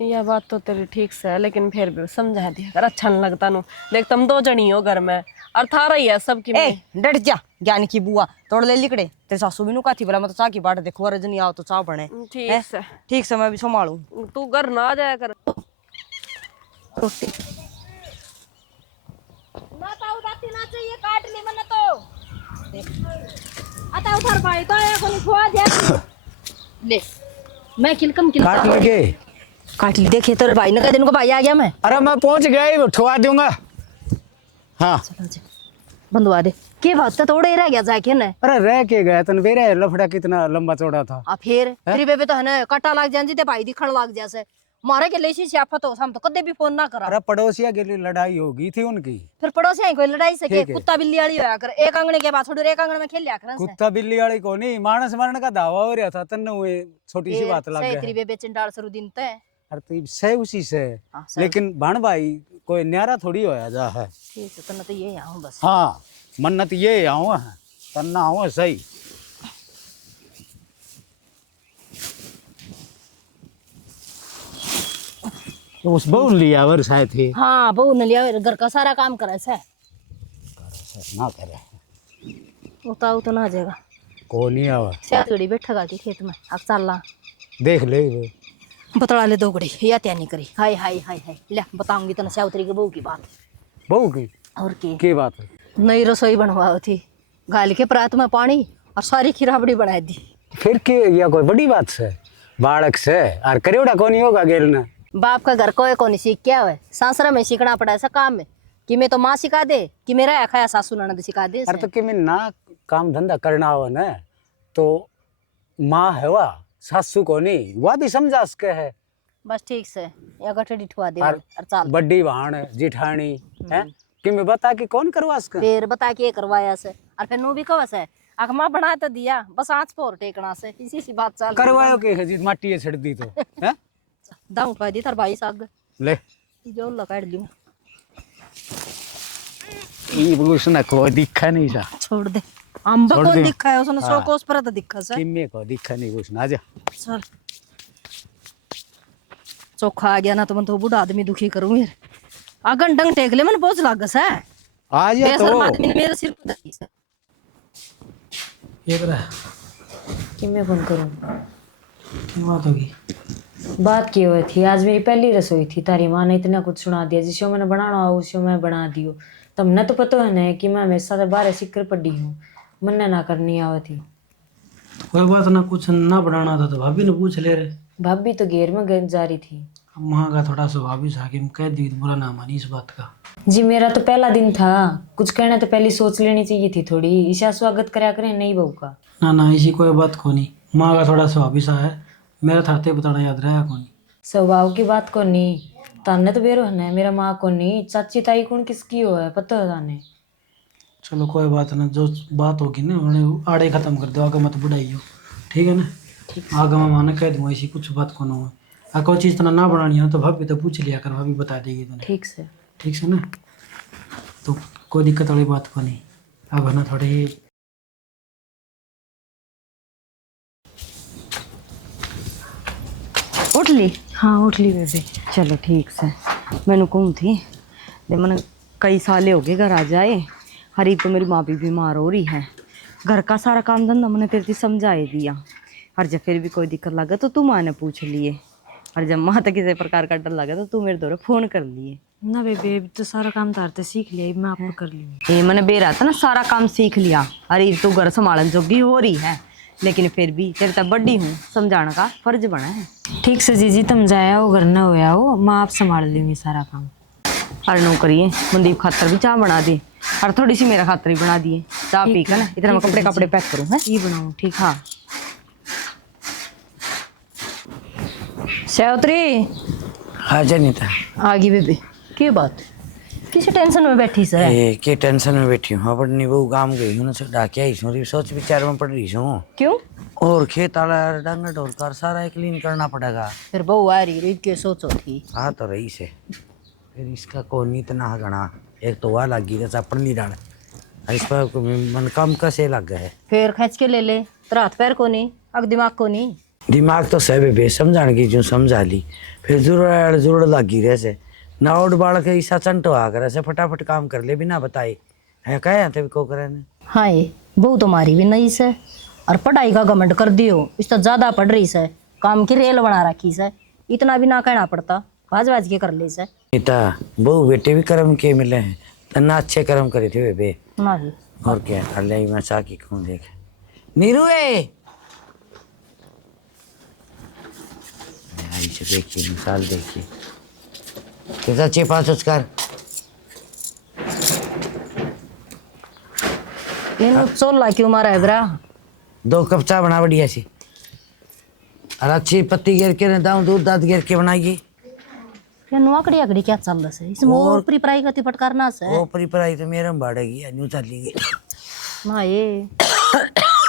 यह बात तो तेरी ठीक से है, लेकिन फिर भी समझा दिया कर, अच्छा नहीं लगता नु। देख तुम 2 जनी हो घर में और थारा ही है सबकी। डट जा ज्ञान की बुआ तोड़ ले लिकड़े तेरे सासू भी नु काथी बोला मैं तो चाह की बाट देखो रजनी आओ तो चाह बने। ठीक से मैं भी संभालू तू घर ना आ जाया कर। ना तो उदासी ना चाहिए काट ली मैंने तो आता उधर भाई तो ये कोनी खुआ दे ले मैं किलकम काट लगे काट ली। देखिए तो भाई ने कह दिन को भाई आ गया मैं। अरे मैं पहुंच गया ही ठुआ दूंगा। हाँ चलो जी बंधवा दे के बात तो थोड़े ही रह गया जाके ना। अरे रह के गया तन मेरा लफड़ा कितना लंबा चौड़ा था। आ फिर तेरी बेबे तो है ना कट्टा लाग जान जी ते भाई दिखण लाग जैसे मारे के लेसी सियाफत हो हम तो कदे भी फोन ना करा। अरे पड़ोसिया के लिए लड़ाई होगी थी उनकी। फिर पड़ोसी आई कोई लड़ाई से के कुत्ता बिल्ली वाली होया कर एक आंगने के बाद थोड़ी एक आंगने में खेल लिया कर। कुत्ता बिल्ली वाली को नहीं मानस मरण का दावा हो रहा था तन हुए छोटी सी बात लग तेरी गई। बेबे चिंडाल सरू दिन ते अरे तो सही उसी से लेकिन भाण भाई कोई न्यारा थोड़ी होया जा है। ठीक है तना तो ये आऊं बस। हाँ मन्नत ये आऊँ है तन्ना आऊँ सही। तो उस बहू लिया वर शायद थी। हाँ बहू ने लिया घर का सारा काम करे से ना करे उताऊ तो ना आ जाएगा को नहीं आवा सेतड़ी बैठेगा के खेत में अब चल ला देख ले वो बतला ले दोगड़ी या त्या नहीं करी। हाय हाय हाय हाय ले बताऊंगी तना साउतरी के बहू की बात। बहू की और की बात है? नई रसोई बनवा थी गाल के परात में पानी और सारी खिराबड़ी बना दी। फिर के या कोई बड़ी बात से बालक से और करेवड़ा को नहीं होगा गेलना। बाप का घर कोई कौन सीख क्या है सासरा में सीखना पड़ा ऐसा काम में कि मैं तो माँ सिखा दे कि मेरा खाया सासू ननद सिखा दे। अरे तो कि मैं ना काम धंधा करना हो ना तो माँ है वह सासू को नहीं वह भी समझा सके है। बस ठीक से या गठड़ी ठुआ दे और और चल बड़ी बहन जिठानी है कि मैं बता कि कौन करवा सके। फिर बता के करवाया से और फिर नू भी कवा से आख माँ बना तो दिया बस आँच पोर टेकना से इसी सी बात चल करवायो के है जी माटी छड़ दी तो है दाऊ उठवा दी तार भाई साग ले जो लकाट लियो ये उसने को दिखा नहीं सा छोड़ दे अंब छोड़ कौन दे। दिखा है उसने हाँ। 100 कोस पर तो दिखा से किम्मे को दिखा नहीं उसने आजा चल चोखा आ गया ना तो मैं तो बूढ़ा आदमी दुखी करूँ यार अगन डंग टेक ले मन पहुंच लाग से आजा बेशर्म तो आदमी मेरे सिर पर धरी से ये करा कि मैं फोन करूँ क्या बात होगी? बात की हुई थी आज मेरी पहली रसोई थी तारी माँ ने इतना कुछ सुना दिया जिसको मैंने बनाना हो उसको मैं बना दियो। तुमने तो पता है ना कि मैं हमेशा से बारह सिक्कर पड़ी हूँ मन्ने ना करनी आवा थी। कोई बात ना कुछ ना बनाना था तो भाभी ने पूछ ले रहे। भाभी तो घेर में जा रही थी। अब वहाँ का थोड़ा सा भाभी साकिम कह दी बुरा ना मानी इस बात का। जी मेरा तो पहला दिन था कुछ कहना तो पहले सोच लेनी चाहिए थी थोड़ी ईशा स्वागत करा करें नहीं बहू का। ना ऐसी कोई बात को नहीं माँ का थोड़ा सा भाभी सा है मेरा थाते बताना याद रहा को नहीं। स्वभाव की बात को नहीं ताने तो बेरो है मेरा माँ को नहीं चाची ताई कौन किसकी हो है पता है ताने। चलो कोई बात ना जो बात होगी ना उन्हें आड़े खत्म कर दो आगे मत बुढ़ाई हो ठीक है ना। आगे मैं माने कह दूँ ऐसी कुछ बात को ना हो कोई चीज़ तना ना बनानी हो तो भाभी तो पूछ लिया कर भाभी बता देगी तुम्हें ठीक से ना तो कोई दिक्कत वाली बात को नहीं। अब है ना थोड़ी उठ ली। हाँ उठ ली बेबे चलो ठीक से मैंने कहूँ थी मैंने कई साल हो गए घर आ जाए हरी तो मेरी माँ भी बीमार हो रही है घर का सारा काम धंधा मैंने तेरे से समझा ही दिया, और जब फिर भी कोई दिक्कत लगे तो तू माँ ने पूछ लिए, और जब माँ तक किसी प्रकार का डर लगा तो तू मेरे दौरे फोन कर लिए ना बेबे, अभी तो सारा काम तारते सीख लिया, मैं आप कर लूंगी। ये मैंने बेरा था ना, सारा काम सीख लिया। अरे तू घर संभालन जोगी हो रही है, लेकिन फिर भी तेरे तक बड़ी हूँ, समझाने का फर्ज बना है। ठीक से जीजी तुम जाया हो, घर ना होया हो, मैं आप संभाल लूंगी सारा काम। और नौकरी मनदीप खातर भी चाय बना दी, और थोड़ी सी मेरा खातर भी बना दिए, चाय पी कर ना इतना मैं कपड़े कपड़े पैक करूँ है, ये बनाऊँ ठीक। हाँ। सावित्री हाँ जनीता, आ गई बेबी। की बात, किसी टेंशन में बैठी से? के टेंशन में बैठी हूँ। अपनी बहू काम गई हूँ ना, डाके आई हूँ, सोच विचार में पड़ रही हूँ। क्यों? और खेत वाला डांगा ढोल कर सारा क्लीन करना पड़ेगा। फिर बहू आ रही रही के सोचो थी। हाँ तो रही से फिर इसका कौन इतना गणा, एक तो वह लगी रहा चपड़नी डाल, इस पर मन कम कसे लग गए। फिर खींच के ले ले, तेरा हाथ पैर को नहीं, अग दिमाग को नहीं। दिमाग तो सब बे समझाने की जो समझा ली, फिर जुड़ लगी रहे से ना उड़ बाढ़ के ईसा चंटो आ कर ऐसे फटाफट काम कर ले बिना बताए है कहे आते भी को करे ने। हाँ ये बहू तुम्हारी भी नहीं से, और पढ़ाई का घमंड कर दियो, इस तो ज्यादा पढ़ रही से, काम की रेल बना रखी से, इतना भी ना कहना पड़ता, भाज भाज के कर ले से। इता बहु बेटे भी कर्म के मिले हैं, तना अच्छे कर्म करे थे बे। नहीं और क्या अल्लाह मैं चा की कहूँ देख नीरू है से देखिए मिसाल देखिए कैसा अच्छे पास उसकार इन चोला क्यों मारा है ब्रा? 2 कप चाय बना बढ़िया सी, और अच्छी पत्ती गिर के दाऊं दूध दाद गिर के बनाइए। ये नौकरी अगड़ी क्या चल रहा है इसमें? ऊपरी पढ़ाई का तिपट करना से वो परी पराई तो मेरे में बाढ़ेगी न्यू चलेगी ना, ये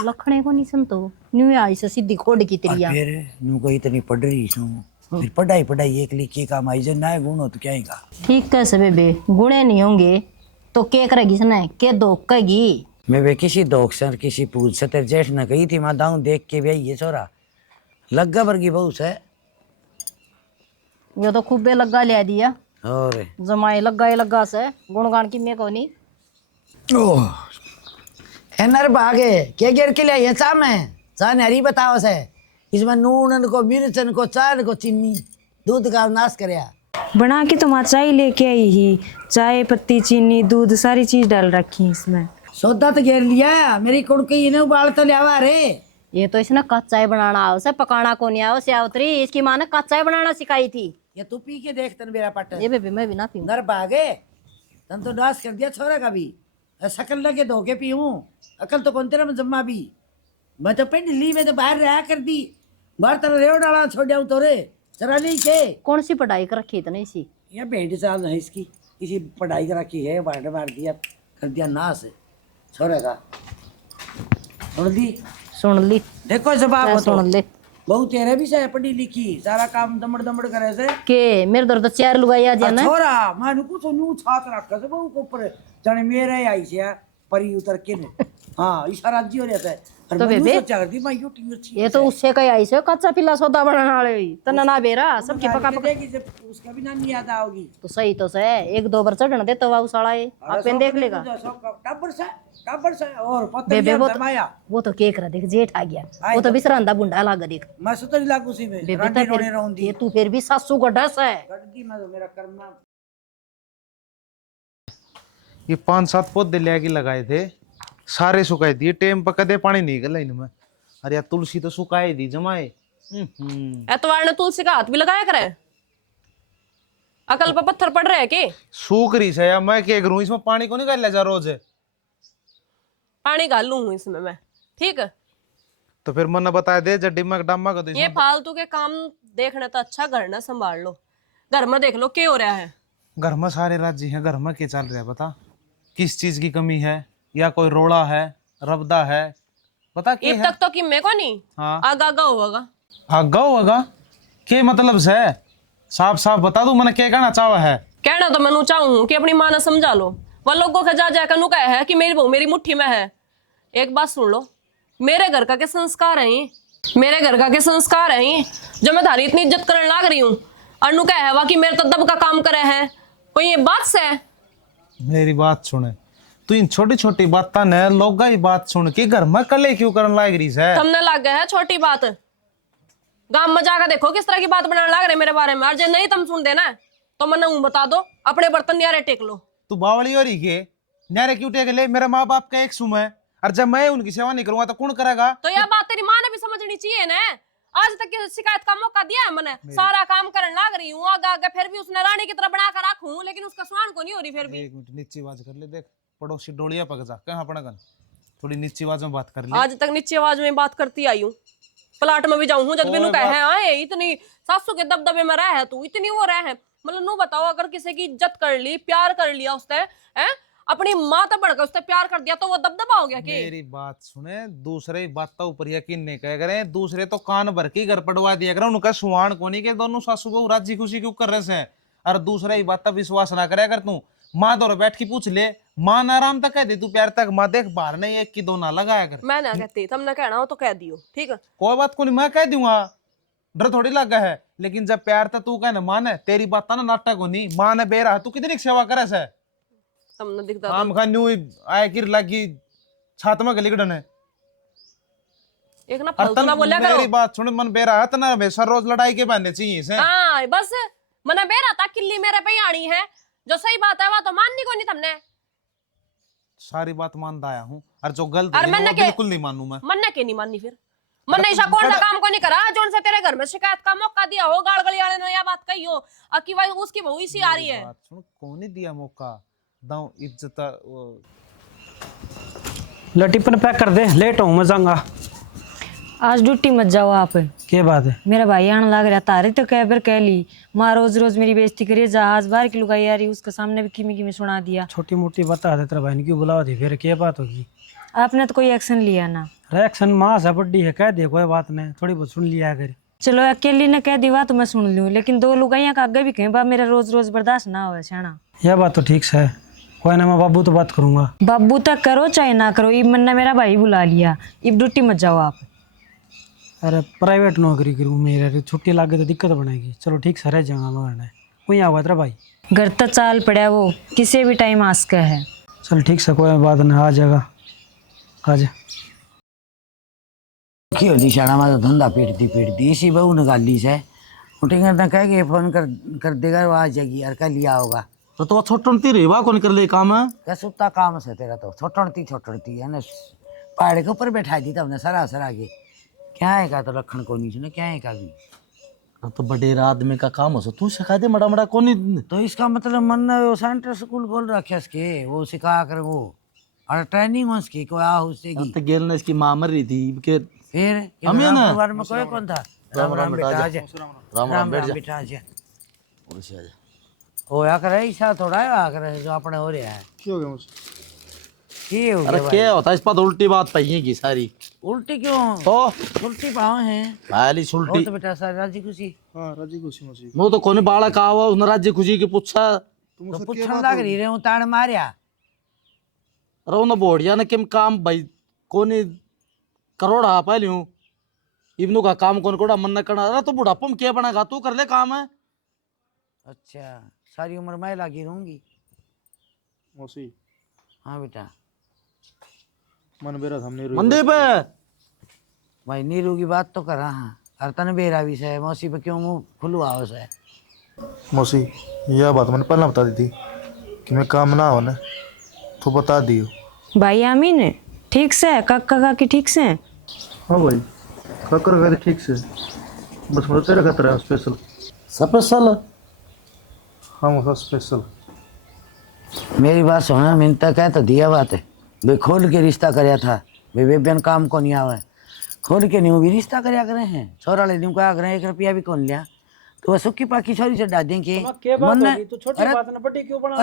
लखने को नहीं सुनतो न्यू आई से सीधी कोड की और तिरिया। फिर न्यू को इतनी पढ़ रही हूँ, फिर पढ़ाई एक लिखी काम आई जो ना गुण हो तो क्या आएगा। ठीक कैसे बेबे, गुणे नहीं होंगे तो क्या करेगी इसने, के दो कहेगी? मैं वे किसी दोस्त से किसी पूछ से तेरे जेठ ने कही थी मैं दाऊं देख के भी ये छोरा लग्गा वर्गी बहू से। ये तो खूब बे लग्गा ले दिया, और जमाए लग्गा ही लग्गा से गुणगान की मैं कोनी। ओह एनर भागे क्या गिर के लिए चा में चा नहरी बताओ से, इसमें नून को मिर्चन को चाय को चीनी दूध का नाश करया बना के तुम चाय लेके आई ही, चाय पत्ती चीनी दूध सारी चीज डाल रखी है इसमें। सौदा तो घेर लिया, मेरी कुड़की इन्हें उबाल तो लिया रे। ये तो इसने कच्चा ही बनाना आओ से, पकाना को नहीं आओ सावित्री, इसकी माँ ने कच्चा ही बनाना सिखाई थी। ये तू पी के देख तन मेरा पट ये बेबी मैं भी ना पीऊं। घर भागे तन तो नाश कर दिया छोरा का भी, शकल लगे धोके पीऊं, अकल तो कौन तेरा में जम्मा भी। मैं तो पेट ली में तो बाहर रहा कर दी, बाहर तरह रेव डाला छोड़ जाऊं तोरे चरा नहीं के। कौन सी पढ़ाई कर रखी इतनी सी? ये भेंट साल है इसकी, किसी पढ़ाई कर रखी है, बाहर मार दिया कर दिया नाश छोरे का। सुन ली देखो जवाब हो तो सुन ले बहु तेरे भी से पढ़ी लिखी, सारा काम दमड़ दमड़ करे से के मेरे दर तो 4 लुगाई आ जाना। छोरा मानु कुछ न्यू छात रखा से बहु को ऊपर जाने मेरे आई से परी उतर के ने। हाँ इशारा जी हो रहता है तो बेबे चाहती मैं यूट्यूब अच्छी ये तो उससे कहीं आई से कच्चा पिल्ला सौदा बनाने वाले तना ना बेरा सबकी पका पका। देगी जब उसका भी नाम याद आओगी तो सही तो से 1-2 बार चढ़ने दे तो वाऊ साला है आपन देख लेगा। टब्बर से और पता बेबे नहीं वो तो केक रहा देख जेठ आ गया, वो तो बिसरांदा बुंडा लागा देख। मैं सुतरी लागू सी में बेबे रांडी तो रोने फिर रहूंगी ये तू फिर भी सासू का डस है। गड़गी मैं तो मेरा करना। ये 5-7 पौधे लेके लगाए थे, सारे सुखाए दिए, टेम पर कदे पानी नहीं गला इनमें। अरे यार तुलसी तो सुखाए दी जमाए। एतवार ने तुलसी का हाथ भी लगाया करे, अकल पर पत्थर पड़ रहे हैं के? सूख रही से यार, मैं क्या करूं, इसमें पानी को नहीं कर ले जा रोज। पानी घाल लूं इसमें मैं, ठीक है? तो फिर मन बता दे जड्डी में डामा का तो ये फालतू के काम देखने तो अच्छा घर ना संभाल लो, घर में देख लो क्या हो रहा है। घर में सारे राज्य हैं, घर में क्या चल रहा है बता, किस चीज की कमी है, या कोई रोड़ा है रबदा है बता क्या अब है? तक तो कि मैं को नहीं हाँ आगा आगा होगा। आगा होगा के मतलब से साफ साफ बता दू मैंने क्या कहना चाहा है। कहना तो मैं चाहूँ कि अपनी माँ ने समझा लो, वह लोगों का जा जाकर नु कहा है कि मेरी बहू मेरी मुट्ठी में है। एक बात सुन लो, मेरे घर का के संस्कार है, मेरे घर का के संस्कार है जो मैं थारी इतनी इज्जत करने लाग रही हूँ, और नु कहा कि मेरे तो दब का काम करे है, कोई ये बात से? मेरी बात सुने, तू इन छोटी छोटी बातें ने लोग ही बात सुन के घर में कले क्यों करने लाग रही है? तुमने लग गया है छोटी बात। गांव में जाकर देखो किस तरह की बात बनाने लग रहे मेरे बारे में। और जो नहीं तुम सुन देना तो मैंने बता दो, अपने बर्तन न्यारे टेक लो। तू बावली हो रही के न्यारे क्यों टेक ले? मेरे माँ बाप का एक सुम है, और जब मैं उनकी सेवा नहीं करूंगा तो कौन करेगा? तो यह बात तेरी माँ ने भी समझनी चाहिए ना। आज तक की शिकायत का मौका दिया है मैंने, सारा काम करने लग रही हूँ आगे आगे, फिर भी उसने रानी की तरह बना कर रखूं, लेकिन उसका स्वान को नहीं हो रही फिर भी। एक मिनट नीची आवाज कर ले, देख पड़ोसी डोलिया पक जा कहाँ अपना गन, थोड़ी नीची आवाज में बात कर ले। आज तक नीची आवाज में बात करती आई हूँ, प्लाट में भी जाऊं हूँ जब बिनु कहे आए इतनी सासू के दबदबे में रह है तू, इतनी वो रह है। मतलब नू बताओ, अगर किसी की इज्जत कर ली, प्यार कर लिया उसने, हैं अपनी माँ तक बढ़कर उसने प्यार कर दिया, तो वो दबदबा हो गया कि? मेरी बात सुने, दूसरे बातों ऊपर यकीन नहीं कह करे, दूसरे तो कान भर के घर पड़वा दिया करे, उनका सुहान को नहीं के दोनों सासू बहू राजी खुशी क्यों कर रहे हैं? और दूसरे ही बात विश्वास ना करे, अगर तू माँ दौर बैठ के पूछ ले, माँ ना आराम तक कह दे तू प्यार तक, माँ देख बाहर नहीं एक की दो ना लगाया कर। मैं ना कहती, तुमने कहना हो तो कह दियो, ठीक है? कोई बात को नहीं, मैं कह दूंगा, डर थोड़ी लगा है। लेकिन जब प्यार था तू कहना माने, तेरी बात ना नाटक हो नहीं, माँ ने बेरा तू कितनी सेवा करे से? तुमने दिखता काम खा न्यू आए किर लगी छात में गली गडन है। एक ना फालतू ना बोला करो। मेरी बात सुन, मन बेरा है तना हमेशा रोज लड़ाई के बहने चाहिए से। हाँ बस मना बेरा था, किल्ली मेरे पे ही आनी है, जो सही बात है वो तो माननी को नहीं तुमने। सारी बात मानता आया हूँ, और जो गलत और है मैंने वो के- बिल्कुल नहीं मानू मैं। मन के नहीं माननी, फिर मन ऐसा कौन सा काम को नहीं करा जो उनसे तेरे घर में शिकायत का मौका दिया हो, गाड़ गली वाले ने यह बात कही हो कि भाई उसकी बहू इसी आ रही है। बात सुन, कौन नहीं दिया मौका, दाऊ इज्जत वो ला टिफिन पैक कर दे, लेट हूँ मैं जाऊंगा। आज ड्यूटी मत जाओ आप। क्या बात है? मेरा भाई आने लग रहा, तारे तो कह बार कह ली, माँ रोज रोज मेरी बेइज्जती करिए, जहाज बाहर की लुगाई आ रही, उसके सामने भी किमी किमी सुना दिया। छोटी मोटी बता दे, तेरा भाई ने क्यों बुलावा दी, फिर क्या बात होगी? आपने तो कोई एक्शन लिया ना। रिएक्शन माँ से बड्डी है, कह दे कोई बात नहीं, थोड़ी बहुत सुन लिया कर। चलो अकेली ने कह दी बात तो मैं सुन लूँ, लेकिन दो लुगाइयाँ का आगे भी कहें बा मेरा रोज रोज बर्दाश्त ना हो शाना। यह बात तो ठीक है, कोई ना, मैं बाबू तो बात करूंगा। बाबू तक करो चाहे ना करो, इब मैंने मेरा भाई बुला लिया, इब ड्यूटी मत जाओ आप। अरे प्राइवेट नौकरी करूँ, मेरे छुट्टी लागे तो दिक्कत बनेगी। चलो ठीक से रह जाऊंगा मैं, वहीं आऊँगा तेरा भाई। घर तक चाल पड़ा वो, किसी भी टाइम आ सका है। चल ठीक से, कोई बात नहीं, आ जाएगा, आ जा। की होती शाना में तो धंधा पेटती इसी बहू निकाली से उठेंगे ना, कह के फोन कर देगा, वो आ जाएगी यार, कह लिया होगा। तो छोटती रही वाह कौन कर ले काम है? क्या सुता काम से तेरा तो छोटड़ती है ना, पहाड़ के ऊपर बैठा दी तब सरासर आगे, क्या है का तो लखन को नहीं सुने, क्या है का भी तो बड़े आदमी का काम हो, तू सिखा दे मड़ा मड़ा कौन नहीं। तो इसका मतलब मन ने वो सेंटर स्कूल खोल रखे इसके, वो सिखा कर वो, और ट्रेनिंग हो उसकी कोई आ उससे की। तो गेल ने इसकी माँ मर रही थी के, फिर हम है ना? परिवार में कोई कौन था? राम राम बेटा आजा, राम राम बेटा आजा। हो या करे ऐसा थोड़ा है करे जो अपने हो रहा है। क्यों हो गया मुझे? की हो अरे गया क्या होता है इस पर तो उल्टी बात पही सारी। उल्टी क्यों? तो उल्टी पाँव है खाली उल्टी, तो बेटा सारी राजी खुशी हाँ राजी खुशी मसी। वो तो कोने बालक आवा उसने राज्य खुशी की पूछा, तो पूछने लग रही रे, हूँ ताड़ मारिया। अरे उन्हें बोढ़िया ने किम काम भाई कोने करोड़ आ पहले हूँ इवनू का काम कौन कोड़ा मन न करना। अरे तो बुढ़ापा में क्या बनेगा, तू कर ले काम है। अच्छा सारी उम्र मैं लगी रहूंगी। मौसी हाँ बेटा, मन बेरा हमने मंदिर पे भाई नीरू की बात तो करा। हाँ और तने बेरा भी से मौसी पे क्यों मुँह खुलवा हो से? मौसी यह बात मैंने पहले बता दी थी कि मैं काम ना होने, तो बता दियो। भाई आमीन ठीक से है, काका काकी ठीक से हैं? हाँ भाई काकर गए ठीक से, बस मुझे तेरा खतरा है स्पेशल। स्पेशल हाँ मौसा स्पेशल। मेरी बात सुना, मैंने तो कह तो दिया बात है भाई, खोल के रिश्ता कराया था भाई, बेबियन काम को नहीं आवे, खोल के नहीं भी रिश्ता कराया करे हैं। छोरा ले न्यू क्या करें, 1 रुपया भी कौन लिया, तो वह सुखी पाकी छोरी से डाल देंगे। अरे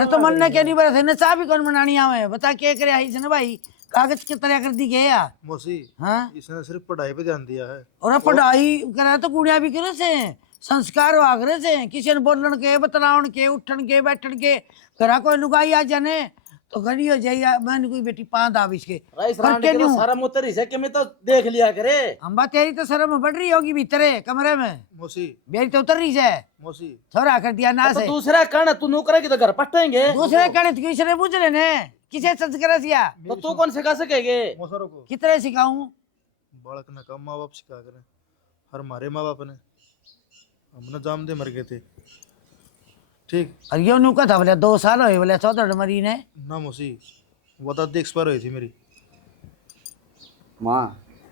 तो मन ने क्या नहीं बता थे, चाह भी कौन बनानी आवे, बता क्या करे आई से ना भाई, कागज की तरह कर दी गया। मौसी हाँ इसने सिर्फ पढ़ाई पे ध्यान दिया है। और पढ़ाई करा तो कुड़िया भी करे से, संस्कार वागरे से, किसी ने बोलन के बतलावन के उठन के बैठन के, करा कोई लुगाई आ जाने तो घड़ी हो जाए। मैंने कोई बेटी पाँच आविश के सारा मुतरी से कि मैं तो देख लिया करे। अम्बा तेरी तो शर्म बढ़ रही होगी भीतरे कमरे में, मौसी मेरी तो उतर रही है। मौसी छोरा कर दिया ना तो से, दूसरा कण तू नौकरा की तो घर पटेंगे। दूसरे कड़े तीसरे बुझ रहे ने, किसे संस्कार सिया तो तू कौन सिखा सकेगे? मोसरो को कितने सिखाऊं? बालक ने कहा माँ बाप सिखा करें, हर हमारे माँ बाप ने हमने जाम दे मर गए थे। ठीक और यो नुका था बोले 2 साल हो बोले 14 मरी ने ना मौसी, वो तो देख एक्सपायर हुई थी मेरी। माँ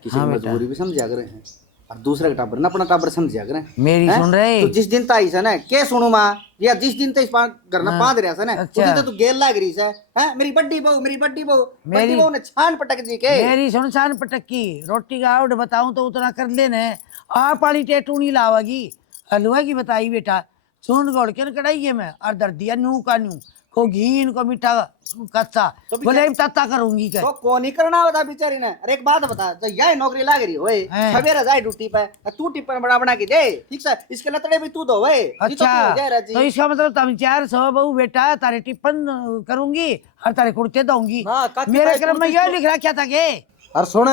किसी हाँ की बेटा। मजबूरी भी समझा करें हैं, और दूसरे का टाबर ना अपना टाबर समझा करें। मेरी हैं? सुन रहे तो जिस दिन ताई से ना के सुनू माँ, या जिस दिन ते इस घर ना हाँ, पाद रहा से ना, उस अच्छा। दिन तो तू गेल लाग रही है, हैं? मेरी बड्डी बहू, मेरी बड्डी बहू, बड्डी मेरी- बहू ने छान पटक दी के। मेरी सुनसान पटक्की रोटी का आउट बताऊं तो उतना कर लेने आ पानी टेटू नहीं लावागी हलवा की बताई बेटा चून गोड़ के कढ़ाइए में और दर दिया नू का नू को घी इनको मीठा कच्चा बोले अब तत्ता करूंगी क्या तो कौन ही करना बता बेचारी ने। अरे एक बात बता, जो यह नौकरी लाग रही होए, हैं। सवेरे जाए ड्यूटी पे, तू टिप्पण बना बना के दे, ठीक से, इसके लतड़े भी तू दो वे। अच्छा तो इसका मतलब तुम 400 बहू बेटा तारे टिप्पण करूंगी और तारे कुर्ते दूंगी ना, काकी मेरे ताई क्रम में कुर्ते यह लिख रहा क्या था के और सुन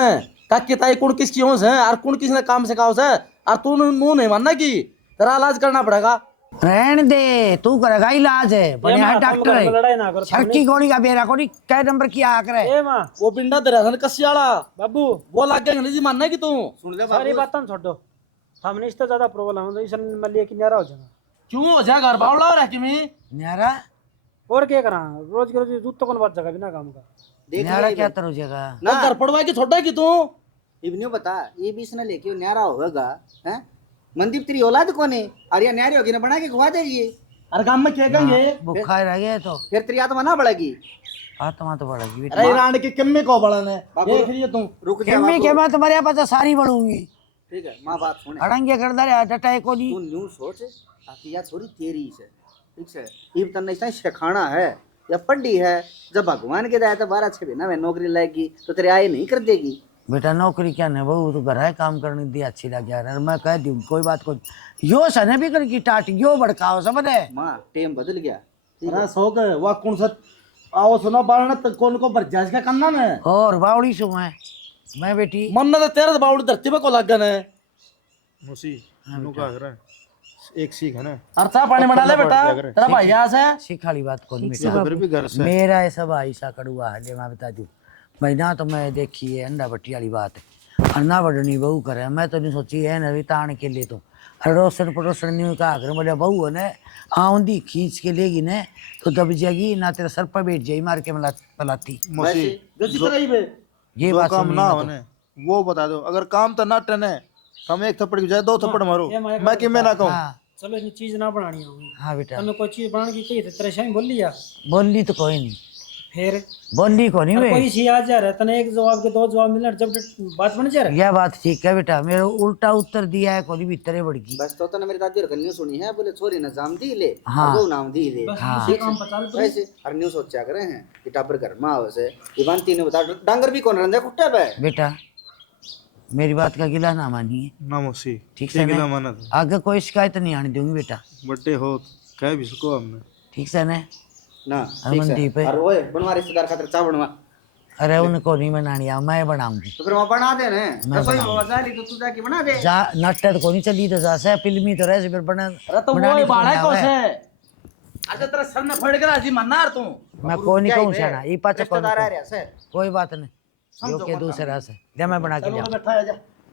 काकी ताई कुण किसकी होश है और कुण किसने काम सिखाओ से, और तू मुंह नहीं मानना की तेरा इलाज करना पड़ेगा। रहन दे तू करेगा इलाज है बढ़िया है डॉक्टर लड़ाई ना है करो छटकी गोली का बेरा कोनी कै नंबर की आ करे ए माँ वो पिंडा दे रहा था कसी वाला बाबू वो लाग गया अंग्रेजी मानना की तू। सुन ले सारी बाबू, बातें छोड़ो, हमने इससे ज्यादा प्रॉब्लम है, इसलिए मैं लिए किनारा हो जाएगा। क्यों हो जा घर बावड़ा हो रहा कि मैं न्यारा और क्या करा, रोज के रोज दूध तो कौन बात जगह बिना काम का। देख न्यारा ले क्या बे। तरह जगह ना घर पड़वा की छोड़ा की तू इवन्यू बता, ये भी इसने लेके न्यारा होगा, हैं? मनदीप तेरी औलाद कौन है? और ये न्यारी होगी ना बना के खुआ देगी, अरे काम में क्या कहेंगे? भूखा रह गया तो फिर तेरी आत्मा ना बढ़ेगी। आत्मा तो बढ़ेगी बेटा अरे ईरान के किम्मे को बड़ा ने बाबू, देख रही है तू। रुक जा केमी के बाबू। मैं तुम्हारे यहाँ पर सारी बढ़ूंगी ठीक है माँ बात सुन, अड़ंगे कर दे डटाए को तू न्यू सोच, आखिर यार थोड़ी तेरी से, ठीक से, इब तन्ने इसने सिखाना है या पढ़ी है, जब भगवान के दाए तो 12 महीना में नौकरी लाएगी तो तेरे आए नहीं कर देगी। बेटा नौकरी क्या नहीं बहू तू घर है काम करने दी अच्छी लग यार मैं कह दूँ कोई बात को यो सने भी कर की टाट यो भड़काओ समझ है माँ टेम बदल गया, ठीक अरे है? सो गए वो कौन सा आओ सुनो बारना तो कौन को बरजाज का करना ने और बावड़ी सु मैं बेटी मन तो तेरा बावड़ी धरती पे को लग गए ने। मौसी नु का करें, एक सीख है ना, अर्था पानी बना ले बेटा तेरा भाई यहाँ से सीख वाली बात कौन ये तो फिर भी घर से मेरा ये सब ऐसा कड़ुआ है ले मैं बता दूँ महीना तो मैं देखी है अंडा बट्टी वाली बात है अन्ना बढ़नी बहू करे मैं तो नहीं सोची है ना भी तान के लिए तो अरे रोशन पड़ोसन नहीं कहा कर बोले बहू है ना आऊंदी खींच के लेगी ना तो दब जाएगी ना तेरा सर पर बैठ जाएगी मार के पलाती मौसी जो जितना रही बे ये जो बात काम सुनी ना मैं तो। होने वो बता दो, अगर काम तो ना टने हम एक थप्पड़ की बजाय 2 थप्पड़ मारो, ये मैं मैं कि मैं ना कहूँ। हाँ चलो इतनी चीज ना बनानी होगी, हाँ बेटा हमें कोई चीज बनाने की कही थी तेरे शाम बोल लिया, बोली तो कोई नहीं फिर बोली को नहीं और वे कोई चीज आ जा रहा है तने एक जवाब के 2 जवाब मिलना जब बात बन जा रहा है। यह बात ठीक है बेटा मेरे उल्टा उत्तर दिया है कोई भीतरे बढ़गी बस तो तने मेरी दादी और कन्या सुनी है, बोले छोरी ना जाम दी ले, हाँ। और वो नाम दी ले, हाँ। ठीक काम है? पता लो ऐसे और न्यू सोचा करे हैं कि टाबर घर में आवे से इवांती ने बता डांगर भी कौन रंदे कुट्टे पे। बेटा मेरी बात का गिला ना मानिए ना मौसी ठीक से ना ना माना था, आगे कोई शिकायत नहीं आने दूंगी बेटा बड्डे हो कह भी सको हमने। ठीक से ना ना ठीक मनदीप है, है और ओए बनवा रिश्तेदार खातिर चावल बनवा, अरे उनको नहीं बनानी आ मैं बनाऊंगी तो फिर वहाँ बना दे ने, रसोई में बजा ली तो तू जाके बना दे। जा नाटक को नहीं चली तो जा से फिल्मी तो रहे फिर बना अरे तो बनानी वो तो बाड़ा नहीं को आवे। से अच्छा तेरा सर में फोड़ के राजी मानना यार तू। मैं कोई नहीं कहूँ साना ये पाचा कौन रिश्तेदार आ रहा है कोई बात नहीं जो के दूसरा से ले मैं बना के चलो लिया बैठा है जा